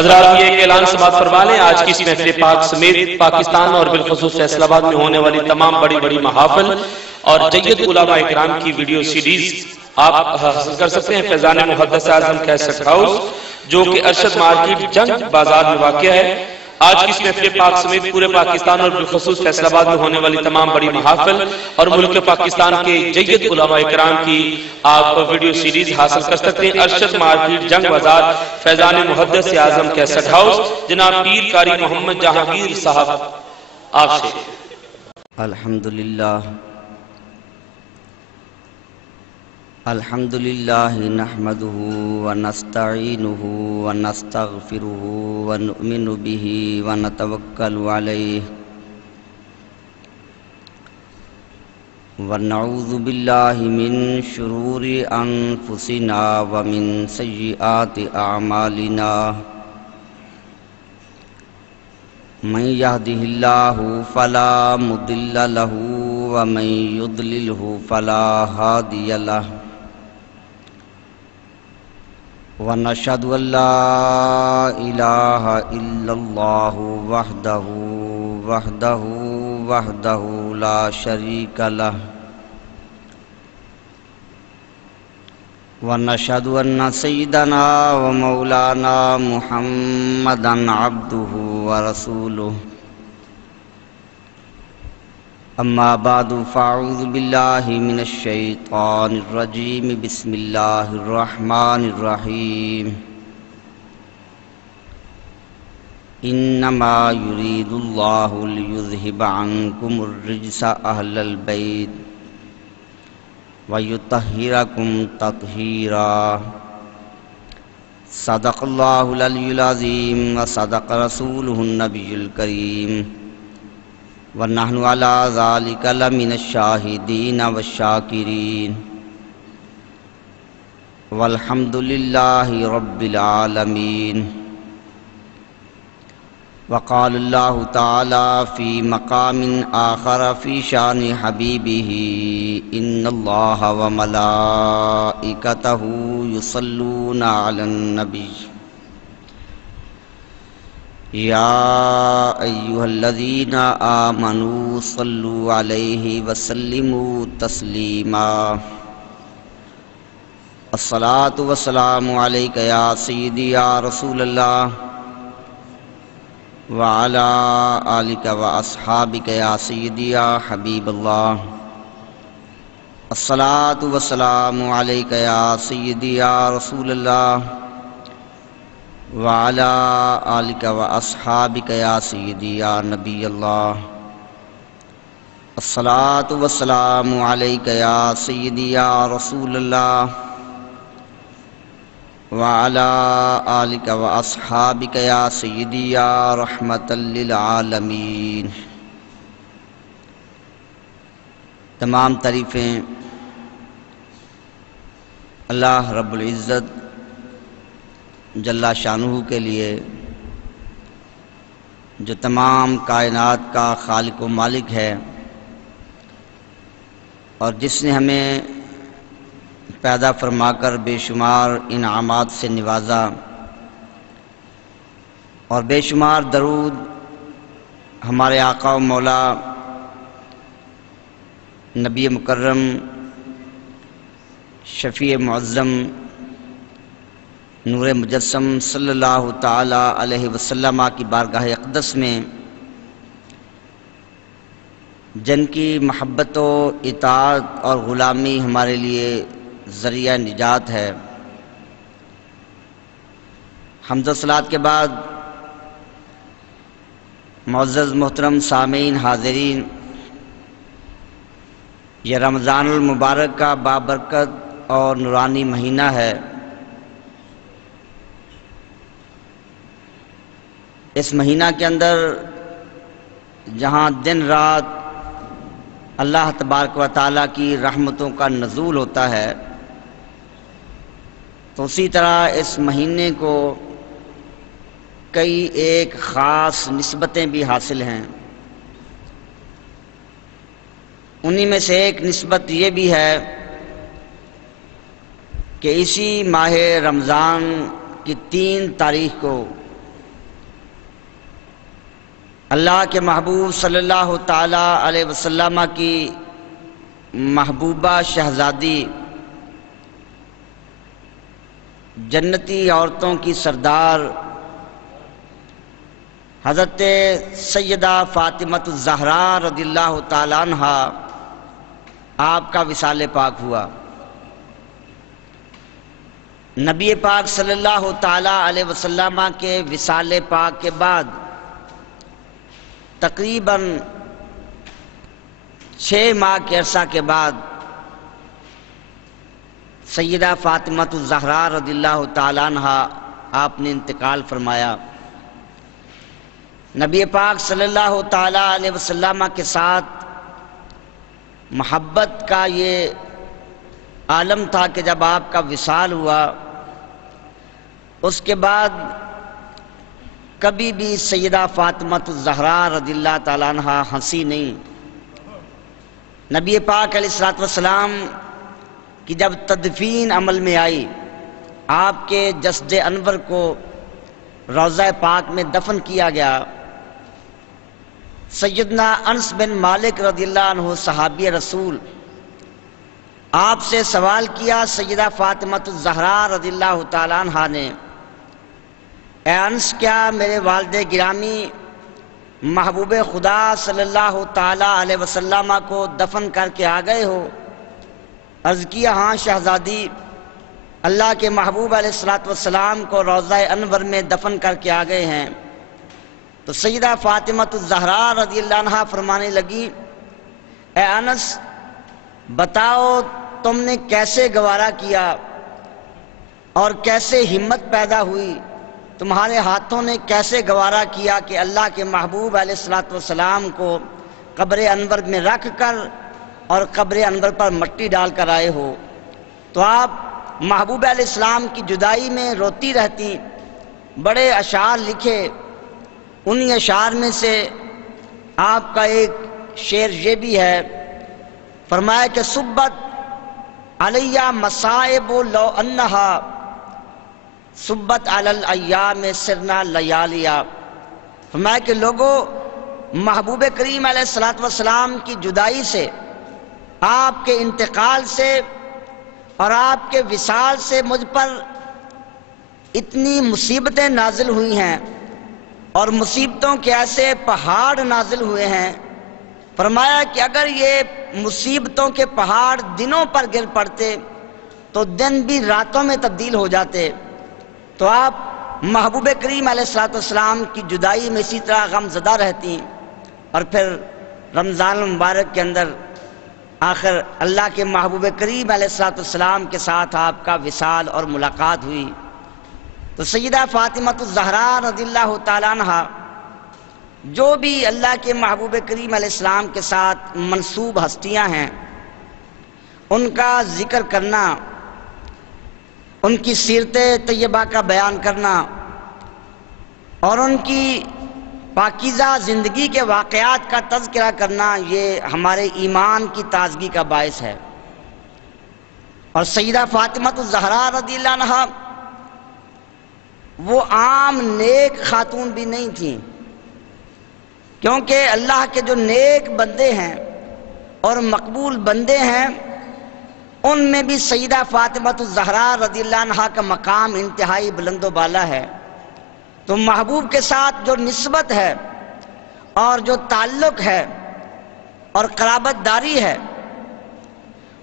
حضرات یہ ایک اعلان سماعت فرما لیں، آج کی اس محفل پاک سمیت پاکستان اور بالخصوص فیصل آباد میں ہونے والی تمام بڑی بڑی محافل اور جید علماء اکرام کی ویڈیو سیڈیز آپ حاصل کر سکتے ہیں فیضان محدث اعظم کیسٹ ہاؤس، جو کہ ارشد مارکیٹ جنگ بازار میں واقع ہے۔ آج کی اس محفل پاک سمیت پورے پاکستان اور بالخصوص فیصل آباد میں ہونے والی تمام بڑی محافل اور ملک پاکستان کے جید علماء اکرام کی آپ ویڈیو سیریز حاصل کر سکتے ہیں۔ ارشد مارکیٹ جنگ بازار فیضان محدث اعظم کیسٹ ہاؤس، جناب پیر قاری محمد جہانگیر صاحب آپ سے۔ الحمدللہ نحمده ونستعینه ونستغفره ونؤمن به ونتوکل علیہ ونعوذ باللہ من شرور انفسنا ومن سیئات اعمالنا من يهده الله فلا مضل له ومن يضلله فلا هادي له ونشهد أن لا إله إلا الله وحده لا شريك له ونشهد أن سيدنا ومولانا محمدا عبده ورسوله أما بعد فأعوذ بالله من الشيطان الرجيم بسم الله الرحمن الرحيم إنما يريد الله ليذهب عنكم الرجس أهل البيت ويطهركم تطهيرا صدق الله العلي العظيم وصدق رسوله النبي الكريم ونحن على ذلك لمن الشاهدين والشاكرين والحمد لله رب العالمين وقال الله تعالى في مقام آخر في شان حبيبه إن الله وملائكته يصلون على النبي يا أيها الذين آمنوا صلوا عليه وسلموا تسليما الصلاة والسلام عليك يا سيدي يا رسول الله وعلى آلك وأصحابك يا سيدي يا حبيب الله الصلاة والسلام عليك يا سيدي يا رسول الله وعلى آلك وأصحابك يا سيدي يا نبي الله الصلاة والسلام عليك يا سيدي يا رسول الله وعلى آلك وأصحابك يا سيدي يا رحمة للعالمين۔ تمام تعریفیں اللہ رب العزت جل شانہ کے لیے، جو تمام کائنات کا خالق و مالک ہے اور جس نے ہمیں پیدا فرما کر بے شمار انعامات سے نوازا، اور بے شمار درود ہمارے آقا و مولا نبی مکرم شفیع معظم نور مجسم صلی اللہ تعالی علیہ وسلم کی بارگاہ اقدس میں، جن کی محبت و اطاعت اور غلامی ہمارے لیے ذریعہ نجات ہے، حمد و صلوات کے بعد معزز محترم سامعین حاضرین، یہ رمضان المبارک کا بابرکت اور نورانی مہینہ ہے۔ اس مہینہ کے اندر جہاں دن رات اللہ تبارک و تعالیٰ کی رحمتوں کا نزول ہوتا ہے، تو اسی طرح اس مہینے کو کئی ایک خاص نسبتیں بھی حاصل ہیں۔ انہی میں سے ایک نسبت یہ بھی ہے کہ اسی ماہ رمضان کی 3 تاریخ کو اللہ کے محبوب صلی اللہ تعالی علیہ وسلم کی محبوبہ شہزادی، جنتی عورتوں کی سردار حضرت سیدہ فاطمۃ الزہرا رضی اللہ تعالیٰ عنہا آپ کا وصال پاک ہوا۔ نبی پاک صلی اللہ تعالیٰ علیہ وسلم کے وصال پاک کے بعد تقریباً 6 ماہ کے عرصہ کے بعد سیدہ فاطمۃ الزہرا رضی اللہ تعالیٰ عنہا آپ نے انتقال فرمایا۔ نبی پاک صلی اللہ تعالیٰ علیہ وسلم کے ساتھ محبت کا یہ عالم تھا کہ جب آپ کا وصال ہوا اس کے بعد کبھی بھی سیدہ فاطمۃ الزہرا رضی اللہ تعالیٰ عنہا ہنسی نہیں۔ نبی پاک علیہ الصلوۃ والسلام کی جب تدفین عمل میں آئی، آپ کے جسد انور کو روضہ پاک میں دفن کیا گیا، سیدنا انس بن مالک رضی اللہ عنہ صحابی رسول آپ سے سوال کیا سیدہ فاطمۃ الزہرا رضی اللہ تعالیٰ عنہا نے، اے انس کیا میرے والد گرامی محبوب خدا صلی اللہ تعالیٰ علیہ وسلم کو دفن کر کے آ گئے ہو؟ عرض کیا ہاں شہزادی، اللہ کے محبوب علیہ الصلوۃ والسلام کو روضہ انور میں دفن کر کے آ گئے ہیں۔ تو سیدہ فاطمۃ الزہرا رضی اللہ عنہا فرمانے لگی، اے انس بتاؤ تم نے کیسے گوارا کیا اور کیسے ہمت پیدا ہوئی، تمہارے ہاتھوں نے کیسے گوارا کیا کہ اللہ کے محبوب علیہ الصلوۃ والسلام کو قبر انور میں رکھ کر اور قبر انور پر مٹی ڈال کر آئے ہو؟ تو آپ محبوب علیہ السلام کی جدائی میں روتی رہتی، بڑے اشعار لکھے، انہی اشعار میں سے آپ کا ایک شعر یہ بھی ہے، فرمایا کہ صبت علیہ مصائب لو انہا صبت علی الایام سرنا لیالیا۔ فرمایا کہ لوگوں، محبوب کریم علیہ الصلوۃ والسلام کی جدائی سے، آپ کے انتقال سے اور آپ کے وصال سے مجھ پر اتنی مصیبتیں نازل ہوئی ہیں اور مصیبتوں کے ایسے پہاڑ نازل ہوئے ہیں، فرمایا کہ اگر یہ مصیبتوں کے پہاڑ دنوں پر گر پڑتے تو دن بھی راتوں میں تبدیل ہو جاتے۔ تو آپ محبوب کریم علیہ الصلوۃ والسلام کی جدائی میں اسی طرح غم زدہ رہتی، اور پھر رمضان المبارک کے اندر آخر اللہ کے محبوب کریم علیہ الصلوۃ والسلام کے ساتھ آپ کا وصال اور ملاقات ہوئی۔ تو سیدہ فاطمۃ الزہرا رضی اللہ تعالیٰ عنہا جو بھی اللہ کے محبوب کریم علیہ السلام کے ساتھ منسوب ہستیاں ہیں، ان کا ذکر کرنا، ان کی سیرت طیبہ کا بیان کرنا اور ان کی پاکیزہ زندگی کے واقعات کا تذکرہ کرنا، یہ ہمارے ایمان کی تازگی کا باعث ہے۔ اور سیدہ فاطمۃ الزہرا رضی اللہ عنہا وہ عام نیک خاتون بھی نہیں تھیں، کیونکہ اللہ کے جو نیک بندے ہیں اور مقبول بندے ہیں ان میں بھی سیدہ فاطمۃ الزہرا رضی اللہ عنہا کا مقام انتہائی بلند و بالا ہے۔ تو محبوب کے ساتھ جو نسبت ہے اور جو تعلق ہے اور قرابت داری ہے،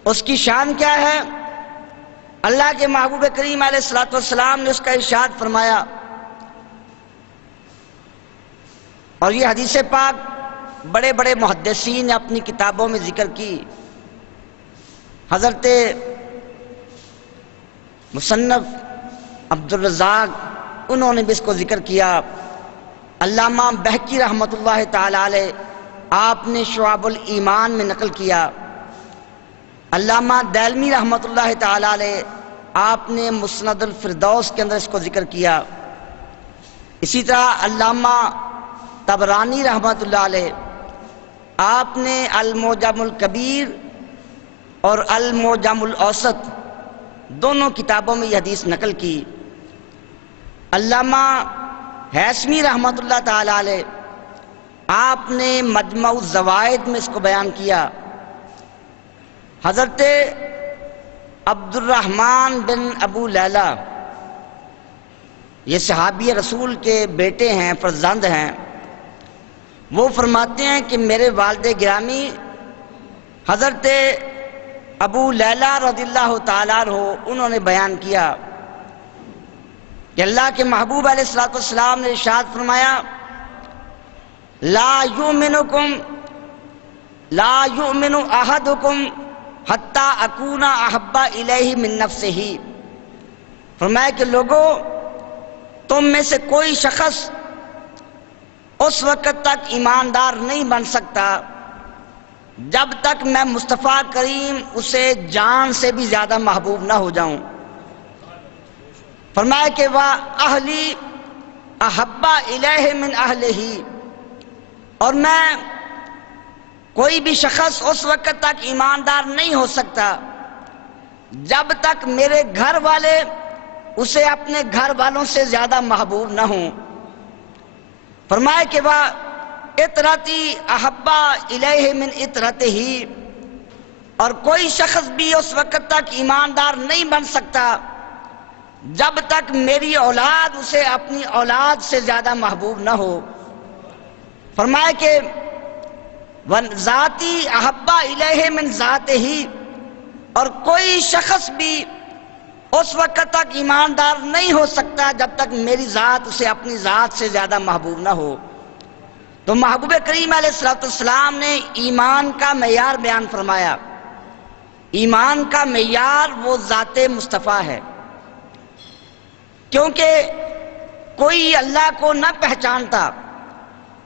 اس کی شان کیا ہے؟ اللہ کے محبوب کریم علیہ الصلوۃ والسلام نے اس کا ارشاد فرمایا، اور یہ حدیث پاک بڑے بڑے محدثین نے اپنی کتابوں میں ذکر کی۔ حضرت مصنف عبدالرزاق انہوں نے بھی اس کو ذکر کیا، علامہ بہقی رحمۃ اللہ تعالی علیہ آپ نے شعب الایمان میں نقل کیا، علامہ دالمی رحمۃ اللہ تعالی علیہ آپ نے مسند الفردوس کے اندر اس کو ذکر کیا۔ اسی طرح علامہ طبرانی رحمۃ اللہ علیہ آپ نے المعجم الکبیر اور المعجم الاوسط دونوں کتابوں میں یہ حدیث نقل کی۔ علامہ ہیثمی رحمۃ اللہ تعالی علیہ آپ نے مجمع الزوائد میں اس کو بیان کیا۔ حضرت عبد الرحمن بن ابو لیلہ یہ صحابی رسول کے بیٹے ہیں، فرزند ہیں۔ وہ فرماتے ہیں کہ میرے والد گرامی حضرت ابو لیلہ رضی اللہ تعالیٰ عنہ انہوں نے بیان کیا کہ اللہ کے محبوب علیہ الصلوۃ والسلام نے ارشاد فرمایا، لا یؤمن احدکم حتی اکون احب الیہ من نفسہ۔ فرمایا کہ لوگوں، تم میں سے کوئی شخص اس وقت تک ایماندار نہیں بن سکتا جب تک میں مصطفیٰ کریم اسے جان سے بھی زیادہ محبوب نہ ہو جاؤں۔ فرمایا کہ وَأَهْلِي أَحَبَّ إِلَيْهِ مِنْ أَهْلِهِ، اور میں کوئی بھی شخص اس وقت تک ایماندار نہیں ہو سکتا جب تک میرے گھر والے اسے اپنے گھر والوں سے زیادہ محبوب نہ ہوں۔ فرمایا کہ اطرتی احب الیہ من اطرتہ، اور کوئی شخص بھی اس وقت تک ایماندار نہیں بن سکتا جب تک میری اولاد اسے اپنی اولاد سے زیادہ محبوب نہ ہو۔ فرمایا کہ ذاتی احب الیہ من ذاتہ، اور کوئی شخص بھی اس وقت تک ایماندار نہیں ہو سکتا جب تک میری ذات اسے اپنی ذات سے زیادہ محبوب نہ ہو۔ تو محبوب کریم علیہ الصلوۃ والسلام نے ایمان کا معیار بیان فرمایا۔ ایمان کا معیار وہ ذات مصطفیٰ ہے، کیونکہ کوئی اللہ کو نہ پہچانتا،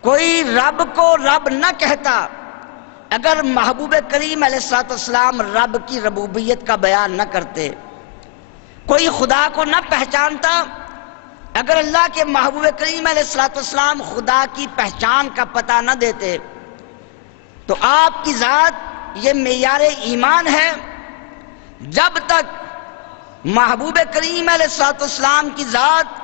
کوئی رب کو رب نہ کہتا اگر محبوب کریم علیہ الصلوۃ والسلام رب کی ربوبیت کا بیان نہ کرتے۔ کوئی خدا کو نہ پہچانتا اگر اللہ کے محبوب کریم علیہ الصلوۃ والسلام خدا کی پہچان کا پتہ نہ دیتے۔ تو آپ کی ذات یہ معیار ایمان ہے، جب تک محبوب کریم علیہ الصلوۃ والسلام کی ذات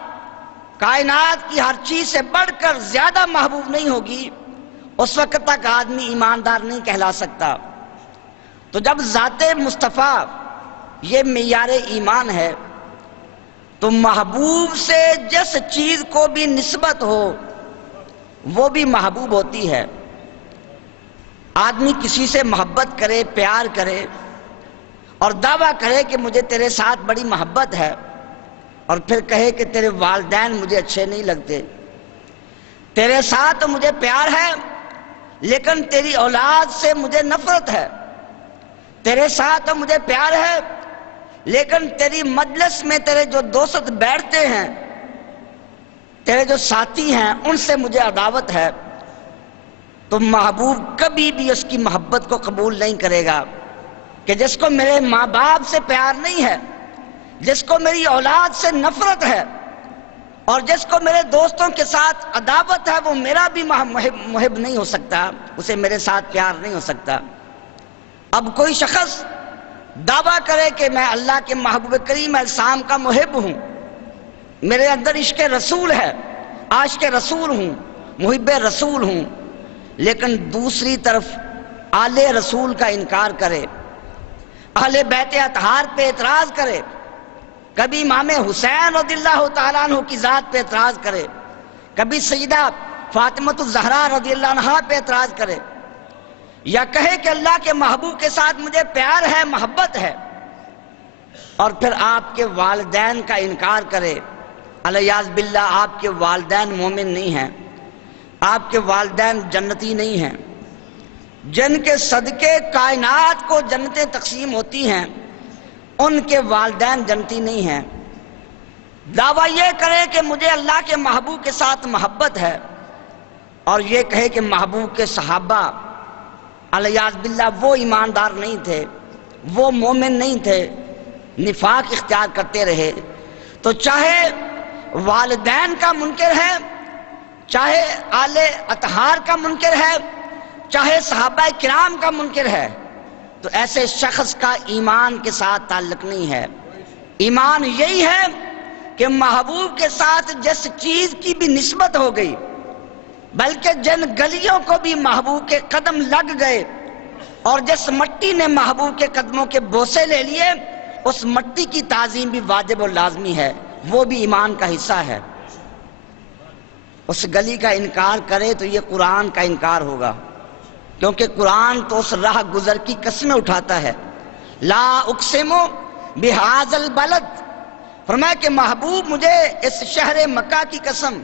کائنات کی ہر چیز سے بڑھ کر زیادہ محبوب نہیں ہوگی، اس وقت تک آدمی ایماندار نہیں کہلا سکتا۔ تو جب ذات مصطفیٰ یہ معیار ایمان ہے، تو محبوب سے جس چیز کو بھی نسبت ہو وہ بھی محبوب ہوتی ہے۔ آدمی کسی سے محبت کرے، پیار کرے اور دعویٰ کرے کہ مجھے تیرے ساتھ بڑی محبت ہے، اور پھر کہے کہ تیرے والدین مجھے اچھے نہیں لگتے، تیرے ساتھ مجھے پیار ہے لیکن تیری اولاد سے مجھے نفرت ہے، تیرے ساتھ مجھے پیار ہے لیکن تیری مجلس میں تیرے جو دوست بیٹھتے ہیں، تیرے جو ساتھی ہیں، ان سے مجھے عداوت ہے، تو محبوب کبھی بھی اس کی محبت کو قبول نہیں کرے گا کہ جس کو میرے ماں باپ سے پیار نہیں ہے، جس کو میری اولاد سے نفرت ہے، اور جس کو میرے دوستوں کے ساتھ عداوت ہے، وہ میرا بھی محب نہیں ہو سکتا، اسے میرے ساتھ پیار نہیں ہو سکتا۔ اب کوئی شخص دعویٰ کرے کہ میں اللہ کے محبوب کریم علیہ السلام کا محب ہوں، میرے اندر عشق رسول ہے، عاشق رسول ہوں، محب رسول ہوں، لیکن دوسری طرف آل رسول کا انکار کرے، اہل بیت اطہار پہ اعتراض کرے، کبھی امام حسین رضی اللہ تعالیٰ عنہ کی ذات پہ اعتراض کرے، کبھی سیدہ فاطمۃ الزہرا رضی اللہ عنہا پہ اعتراض کرے، یا کہے کہ اللہ کے محبوب کے ساتھ مجھے پیار ہے، محبت ہے، اور پھر آپ کے والدین کا انکار کرے، الیاذ باللہ آپ کے والدین مومن نہیں ہیں، آپ کے والدین جنتی نہیں ہیں، جن کے صدقے کائنات کو جنتیں تقسیم ہوتی ہیں، ان کے والدین جنتی نہیں ہیں۔ دعویٰ یہ کرے کہ مجھے اللہ کے محبوب کے ساتھ محبت ہے، اور یہ کہے کہ محبوب کے صحابہ الیاذ باللہ وہ ایماندار نہیں تھے، وہ مومن نہیں تھے، نفاق اختیار کرتے رہے، تو چاہے والدین کا منکر ہے، چاہے آل اطہار کا منکر ہے، چاہے صحابہ کرام کا منکر ہے، تو ایسے شخص کا ایمان کے ساتھ تعلق نہیں ہے۔ ایمان یہی ہے کہ محبوب کے ساتھ جس چیز کی بھی نسبت ہو گئی، بلکہ جن گلیوں کو بھی محبوب کے قدم لگ گئے اور جس مٹی نے محبوب کے قدموں کے بوسے لے لیے، اس مٹی کی تعظیم بھی واجب و لازمی ہے، وہ بھی ایمان کا حصہ ہے۔ اس گلی کا انکار کرے تو یہ قرآن کا انکار ہوگا، کیونکہ قرآن تو اس راہ گزر کی قسمیں اٹھاتا ہے۔ لا اقسم بہذا البلد، فرمایا کہ محبوب مجھے اس شہر مکہ کی قسم،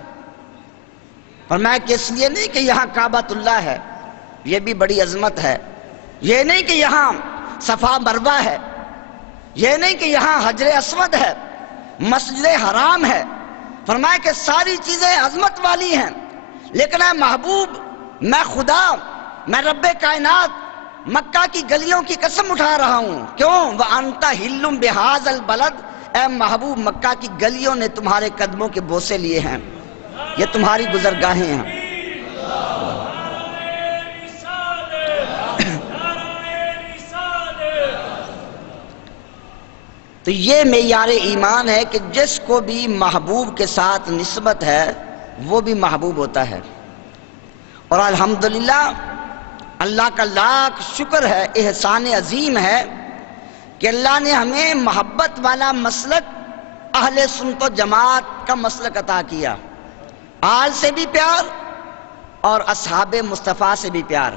فرمایا کہ اس لیے نہیں کہ یہاں کعبۃ اللہ ہے، یہ بھی بڑی عظمت ہے، یہ نہیں کہ یہاں صفا مروہ ہے، یہ نہیں کہ یہاں حجر اسود ہے، مسجد حرام ہے، فرمایا کہ ساری چیزیں عظمت والی ہیں، لیکن اے محبوب میں خدا، میں رب کائنات مکہ کی گلیوں کی قسم اٹھا رہا ہوں۔ کیوں؟ وَأَنْتَ حِلٌّ بِهَذَا الْبَلَدِ، اے محبوب مکہ کی گلیوں نے تمہارے قدموں کے بوسے لیے ہیں، یہ تمہاری گزرگاہیں ہیں۔ تو یہ معیار ایمان ہے کہ جس کو بھی محبوب کے ساتھ نسبت ہے وہ بھی محبوب ہوتا ہے۔ اور الحمدللہ اللہ کا لاکھ شکر ہے، احسان عظیم ہے کہ اللہ نے ہمیں محبت والا مسلک اہل سنت و جماعت کا مسلک عطا کیا، آل سے بھی پیار اور اصحاب مصطفیٰ سے بھی پیار،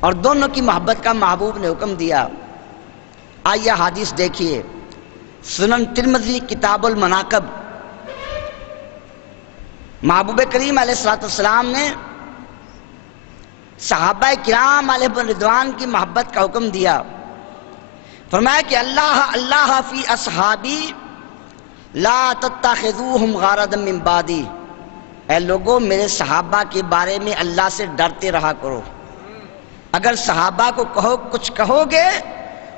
اور دونوں کی محبت کا محبوب نے حکم دیا۔ آئیے حدیث دیکھیے، سنن ترمذی کتاب المناقب، محبوب کریم علیہ السلام نے صحابہ کرام علیہ رضوان کی محبت کا حکم دیا، فرمایا کہ اللہ فی اصحابی لا تتخذوہم غرضا من بعدی، اے لوگوں میرے صحابہ کے بارے میں اللہ سے ڈرتے رہا کرو، اگر صحابہ کو کچھ کہو گے،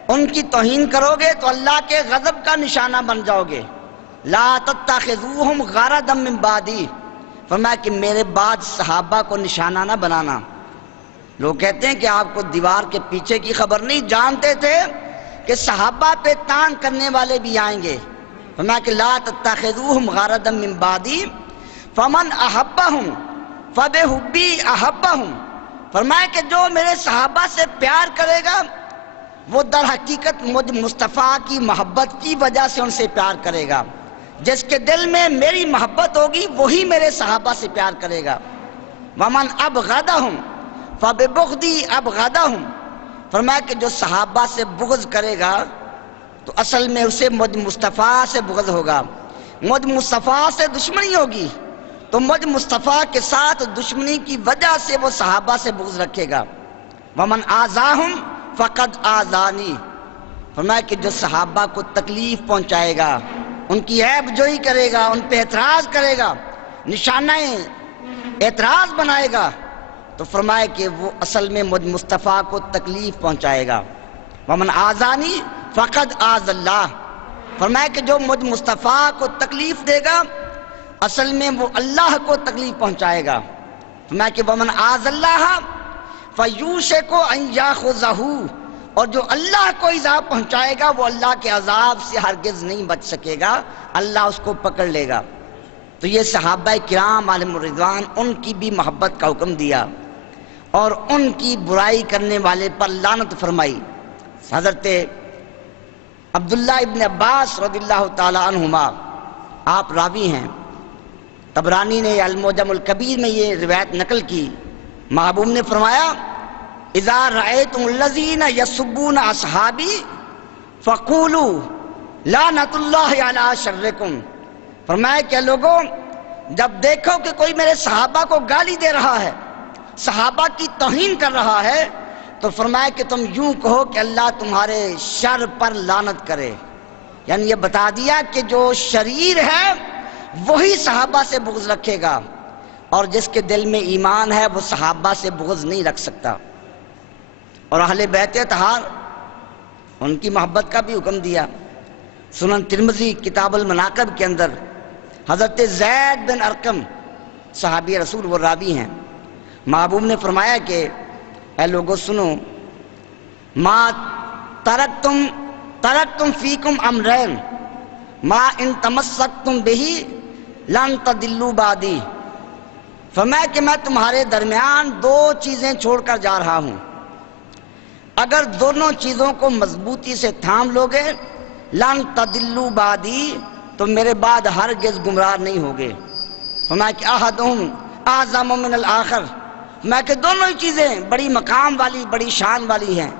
ان کی توہین کرو گے تو اللہ کے غضب کا نشانہ بن جاؤ گے۔ لا تتخذوہم غرضا من بعدی، فرمایا کہ میرے بعد صحابہ کو نشانہ نہ بنانا۔ لوگ کہتے ہیں کہ آپ کو دیوار کے پیچھے کی خبر نہیں، جانتے تھے کہ صحابہ پہ تان کرنے والے بھی آئیں گے۔ فرمایا کہ لا تتخذوہم غرضا من بعدی فمن احبہم فبحبی احبہم، فرمایا کہ جو میرے صحابہ سے پیار کرے گا وہ در حقیقت مجھ مصطفیٰ کی محبت کی وجہ سے ان سے پیار کرے گا، جس کے دل میں میری محبت ہوگی وہی میرے صحابہ سے پیار کرے گا۔ ومن ابغضہم فببغضی ابغضہم، فرمایا کہ جو صحابہ سے بغض کرے گا تو اصل میں اسے مجھ مصطفیٰ سے بغض ہوگا، مجھ مصطفیٰ سے دشمنی ہوگی، تو مجھ مصطفیٰ کے ساتھ دشمنی کی وجہ سے وہ صحابہ سے بغض رکھے گا۔ ومن آذاہم فقد آذانی، فرمایا کہ جو صحابہ کو تکلیف پہنچائے گا، ان کی عیب جوئی کرے گا، ان پہ اعتراض کرے گا، نشانہ اعتراض بنائے گا، تو فرمایا کہ وہ اصل میں مجھ مصطفیٰ کو تکلیف پہنچائے گا۔ ومن آذانی فقد آذ اللہ، فرمایا کہ جو مجھ مصطفیٰ کو تکلیف دے گا اصل میں وہ اللہ کو تکلیف پہنچائے گا۔ فرمایا کہ ومن آذ اللہ فیوشک ان یاخذہ، اور جو اللہ کو ایذا پہنچائے گا وہ اللہ کے عذاب سے ہرگز نہیں بچ سکے گا، اللہ اس کو پکڑ لے گا۔ تو یہ صحابہ کرام علیہم الرضوان، ان کی بھی محبت کا حکم دیا اور ان کی برائی کرنے والے پر لعنت فرمائی۔ حضرت عبداللہ ابن عباس رضی اللہ تعالی عنہما، آپ راوی ہیں، طبرانی نے المعجم الکبیر میں یہ روایت نقل کی، محبوب نے فرمایا اذا رأیتم الذین یسبون اصحابی فقولوا لعنت اللہ علی شرکم، فرمایا کہ لوگوں جب دیکھو کہ کوئی میرے صحابہ کو گالی دے رہا ہے، صحابہ کی توہین کر رہا ہے، تو فرمایا کہ تم یوں کہو کہ اللہ تمہارے شر پر لعنت کرے، یعنی یہ بتا دیا کہ جو شریر ہے وہی صحابہ سے بغض رکھے گا، اور جس کے دل میں ایمان ہے وہ صحابہ سے بغض نہیں رکھ سکتا۔ اور اہل بیت اطہار، ان کی محبت کا بھی حکم دیا۔ سنن ترمذی کتاب المناقب کے اندر حضرت زید بن ارقم صحابی رسول وہ راوی ہیں، محبوب نے فرمایا کہ اے لوگو سنو، ما ترکتم فیکم امرین ما ان تمسکتم بہی لن تدلوا بعدی، فرمایا کہ میں تمہارے درمیان دو چیزیں چھوڑ کر جا رہا ہوں، اگر دونوں چیزوں کو مضبوطی سے تھام لوگے لن تضلوا بعدی، تو میرے بعد ہرگز گمراہ نہیں ہوگے۔ فرمایا کہ احدہم اعظم من الآخر، میں کہ دونوں ہی چیزیں بڑی مقام والی، بڑی شان والی ہیں،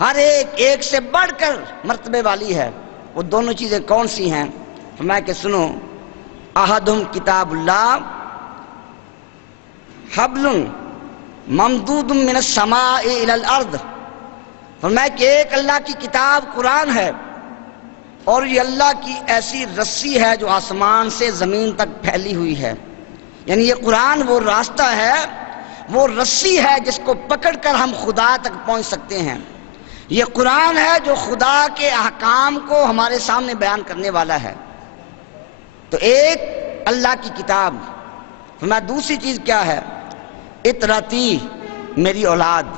ہر ایک سے بڑھ کر مرتبے والی ہے۔ وہ دونوں چیزیں کون سی ہیں؟ فرمایا کہ سنو، احدہم کتاب اللہ حبل ممدود من السماء الى الارض، فرمایا کہ ایک اللہ کی کتاب قرآن ہے، اور یہ اللہ کی ایسی رسی ہے جو آسمان سے زمین تک پھیلی ہوئی ہے۔ یعنی یہ قرآن وہ راستہ ہے، وہ رسی ہے جس کو پکڑ کر ہم خدا تک پہنچ سکتے ہیں۔ یہ قرآن ہے جو خدا کے احکام کو ہمارے سامنے بیان کرنے والا ہے۔ تو ایک اللہ کی کتاب، فرمایا دوسری چیز کیا ہے؟ اطرتی، میری اولاد،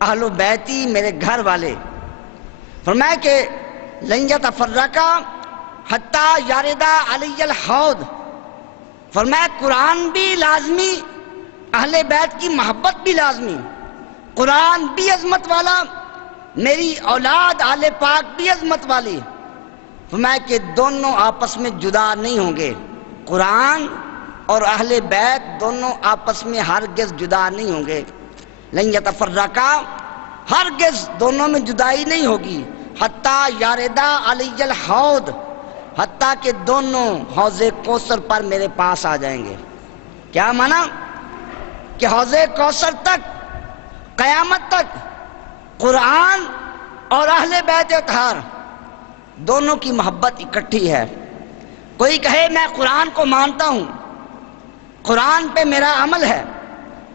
اہل و بیتی، میرے گھر والے۔ فرمایا کہ لن یتفرقا حتی یاردا علی الحوض، فرمایا قرآن بھی لازمی، اہل بیت کی محبت بھی لازمی، قرآن بھی عظمت والا، میری اولاد اہل پاک بھی عظمت والی۔ فرمایا کہ دونوں آپس میں جدا نہیں ہوں گے، قرآن اور اہل بیت دونوں آپس میں ہرگز جدا نہیں ہوں گے۔ لن یتفرقا، ہرگز دونوں میں جدائی نہیں ہوگی، حتیٰ یاردا علی الحوض، حتیٰ کہ دونوں حوض کوثر پر میرے پاس آ جائیں گے۔ کیا مانا؟ کہ حوض کوثر تک، قیامت تک قرآن اور اہل بیت اطہار دونوں کی محبت اکٹھی ہے۔ کوئی کہے میں قرآن کو مانتا ہوں، قرآن پہ میرا عمل ہے،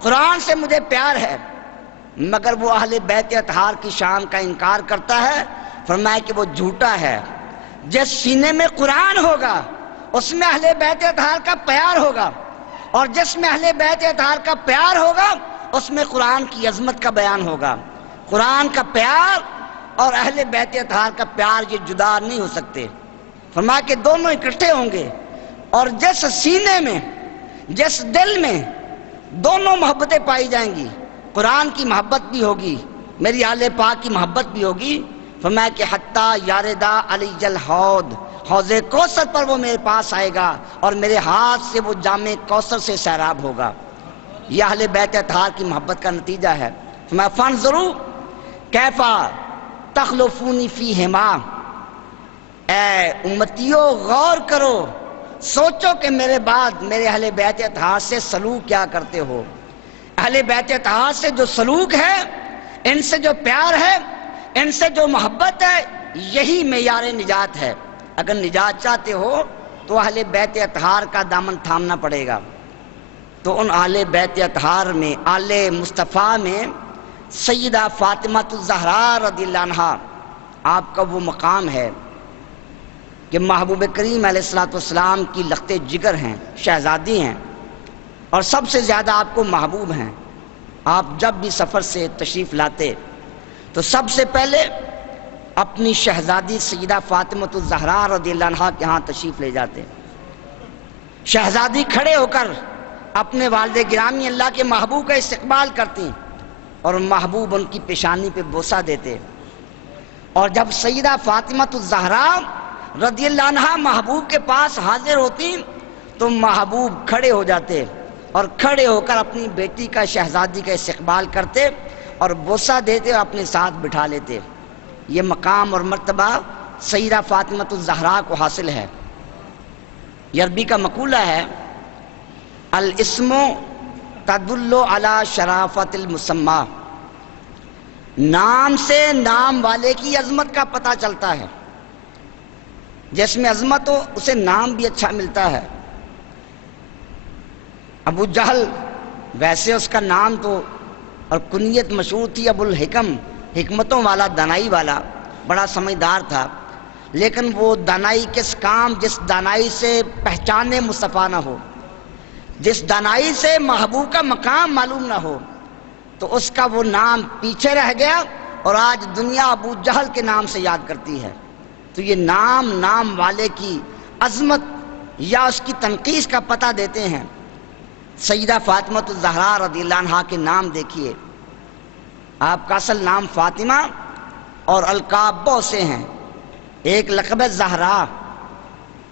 قرآن سے مجھے پیار ہے، مگر وہ اہل بیت اطہار کی شان کا انکار کرتا ہے، فرمایا کہ وہ جھوٹا ہے۔ جس سینے میں قرآن ہوگا اس میں اہل بیت اطہار کا پیار ہوگا، اور جس میں اہل بیت اطہار کا پیار ہوگا اس میں قرآن کی عظمت کا بیان ہوگا۔ قرآن کا پیار اور اہل بیت اطہار کا پیار یہ جدا نہیں ہو سکتے۔ فرمایا کہ دونوں اکٹھے ہوں گے، اور جس سینے میں، جس دل میں دونوں محبتیں پائی جائیں گی، قرآن کی محبت بھی ہوگی، میری آل پاک کی محبت بھی ہوگی، فرمایا کہ حتیٰ یاردا علی الحوض، حوض کوثر پر وہ میرے پاس آئے گا اور میرے ہاتھ سے وہ جام کوثر سے سیراب ہوگا۔ یہ اہل بیت اطہار کی محبت کا نتیجہ ہے۔ فرمایا فانظروا کیف تخلفونی فیہما، اے امتیوں غور کرو، سوچو کہ میرے بعد میرے اہل بیت اطہار سے سلوک کیا کرتے ہو۔ اہل بیت اطہار سے جو سلوک ہے، ان سے جو پیار ہے، ان سے جو محبت ہے، یہی معیار نجات ہے۔ اگر نجات چاہتے ہو تو اہل بیت اطہار کا دامن تھامنا پڑے گا۔ تو ان اہل بیت اطہار میں، آل مصطفیٰ میں سیدہ فاطمہ الزہرا رضی اللہ عنہا، آپ کا وہ مقام ہے کہ محبوب کریم علیہ السلام کی لخت جگر ہیں، شہزادی ہیں، اور سب سے زیادہ آپ کو محبوب ہیں۔ آپ جب بھی سفر سے تشریف لاتے تو سب سے پہلے اپنی شہزادی سیدہ فاطمہ الزہرا رضی اللہ عنہا کے ہاں تشریف لے جاتے۔ شہزادی کھڑے ہو کر اپنے والد گرامی اللہ کے محبوب کا استقبال کرتی، اور محبوب ان کی پیشانی پہ بوسہ دیتے۔ اور جب سیدہ فاطمہ الزہرا رضی اللہ عنہا محبوب کے پاس حاضر ہوتی تو محبوب کھڑے ہو جاتے، اور کھڑے ہو کر اپنی بیٹی کا، شہزادی کا استقبال کرتے اور بوسہ دیتے اور اپنے ساتھ بٹھا لیتے۔ یہ مقام اور مرتبہ سیدہ فاطمہ الزہرا کو حاصل ہے۔ یہ عربی کا مقولہ ہے، الاسم تدل علی شرافت المسمى، نام سے نام والے کی عظمت کا پتہ چلتا ہے۔ جس میں عظمت ہو اسے نام بھی اچھا ملتا ہے۔ ابو جہل، ویسے اس کا نام تو اور کنیت مشہور تھی ابو الحکم، حکمتوں والا، دانائی والا، بڑا سمجھدار تھا، لیکن وہ دانائی کس کام، جس دانائی سے پہچان مصطفیٰ نہ ہو، جس دانائی سے محبوب کا مقام معلوم نہ ہو، تو اس کا وہ نام پیچھے رہ گیا، اور آج دنیا ابو جہل کے نام سے یاد کرتی ہے۔ تو یہ نام والے کی عظمت یا اس کی تنقیص کا پتہ دیتے ہیں۔ سیدہ فاطمہ الزہرا رضی اللہ عنہا کے نام دیکھیے، آپ کا اصل نام فاطمہ اور القاب بہت سے ہیں، ایک لقب زہرا،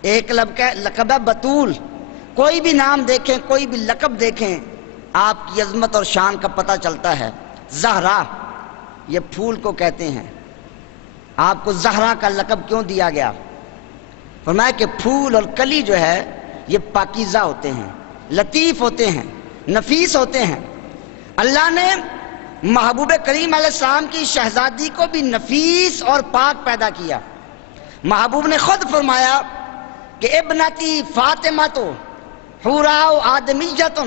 ایک لقب بطول۔ کوئی بھی نام دیکھیں، کوئی بھی لقب دیکھیں، آپ کی عظمت اور شان کا پتہ چلتا ہے۔ زہرا یہ پھول کو کہتے ہیں، آپ کو زہرا کا لقب کیوں دیا گیا؟ فرمایا کہ پھول اور کلی جو ہے یہ پاکیزہ ہوتے ہیں، لطیف ہوتے ہیں، نفیس ہوتے ہیں۔ اللہ نے محبوب کریم علیہ السلام کی شہزادی کو بھی نفیس اور پاک پیدا کیا۔ محبوب نے خود فرمایا کہ ابنتی فاطمہ تو حوراء آدمیۃ،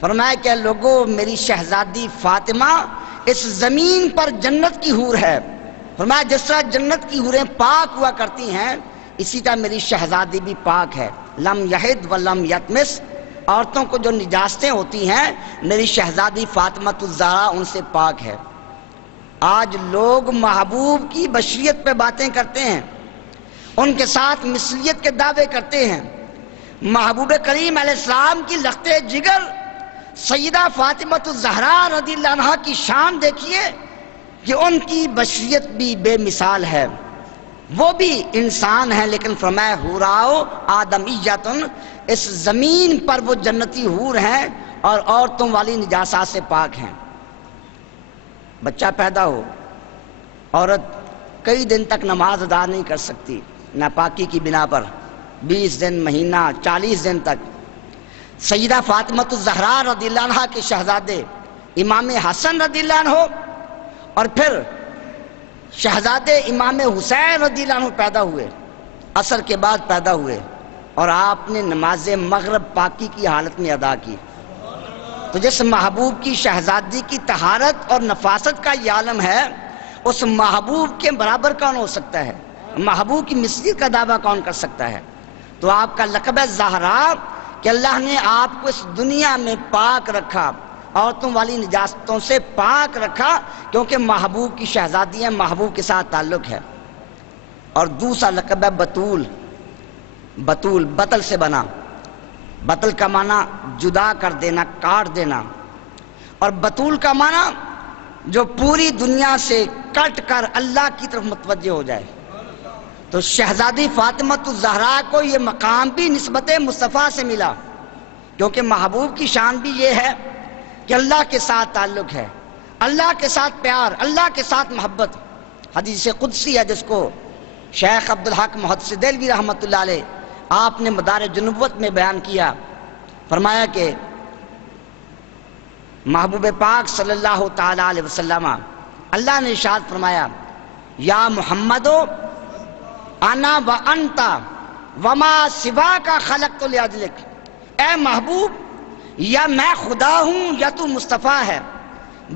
فرمایا کہ لوگوں میری شہزادی فاطمہ اس زمین پر جنت کی حور ہے۔ فرمایا جس طرح جنت کی حوریں پاک ہوا کرتی ہیں اسی طرح میری شہزادی بھی پاک ہے۔ لم یحد ولم یتمس، عورتوں کو جو نجاستیں ہوتی ہیں میری شہزادی فاطمہ الزہرا ان سے پاک ہے۔ آج لوگ محبوب کی بشریت پہ باتیں کرتے ہیں، ان کے ساتھ مثلیت کے دعوے کرتے ہیں۔ محبوب کریم علیہ السلام کی لخت جگر سیدہ فاطمہ الزہرا رضی اللہ عنہا کی شان دیکھیے کہ ان کی بشریت بھی بے مثال ہے، وہ بھی انسان ہیں لیکن فرمایا حوراء آدمیۃ، اس زمین پر وہ جنتی حور ہیں اور عورتوں والی نجاسات سے پاک ہیں۔ بچہ پیدا ہو، عورت کئی دن تک نماز ادا نہیں کر سکتی ناپاکی کی بنا پر، 20 دن، مہینہ، 40 دن تک۔ سیدہ فاطمہ الزہرا رضی اللہ عنہا کے شہزادے امام حسن رضی اللہ عنہ اور پھر شہزادے امام حسین رضی اللہ عنہ پیدا ہوئے، عصر کے بعد پیدا ہوئے، اور آپ نے نماز مغرب پاکی کی حالت میں ادا کی۔ تو جس محبوب کی شہزادی کی طہارت اور نفاست کا یہ عالم ہے، اس محبوب کے برابر کون ہو سکتا ہے؟ محبوب کی مثلیت کا دعویٰ کون کر سکتا ہے؟ تو آپ کا لقب ہے زہرا کہ اللہ نے آپ کو اس دنیا میں پاک رکھا، عورتوں والی نجاستوں سے پاک رکھا، کیونکہ محبوب کی شہزادی ہے، محبوب کے ساتھ تعلق ہے۔ اور دوسرا لقب ہے بطول۔ بطول بطل سے بنا، بطل کا معنی جدا کر دینا، کاٹ دینا، اور بطول کا معنی جو پوری دنیا سے کٹ کر اللہ کی طرف متوجہ ہو جائے۔ تو شہزادی فاطمہ الزہرا کو یہ مقام بھی نسبت مصطفیٰ سے ملا، کیونکہ محبوب کی شان بھی یہ ہے کہ اللہ کے ساتھ تعلق ہے، اللہ کے ساتھ پیار، اللہ کے ساتھ محبت۔ حدیث قدسی ہے جس کو شیخ عبدالحق محدث دہلوی رحمۃ اللہ علیہ آپ نے مدارج نبوت میں بیان کیا، فرمایا کہ محبوب پاک صلی اللہ تعالی علیہ وسلم اللہ نے ارشاد فرمایا، یا محمدو انا و انتا وما سوا کا خلقت لاجلک، اے محبوب یا میں خدا ہوں یا تو مصطفیٰ ہے،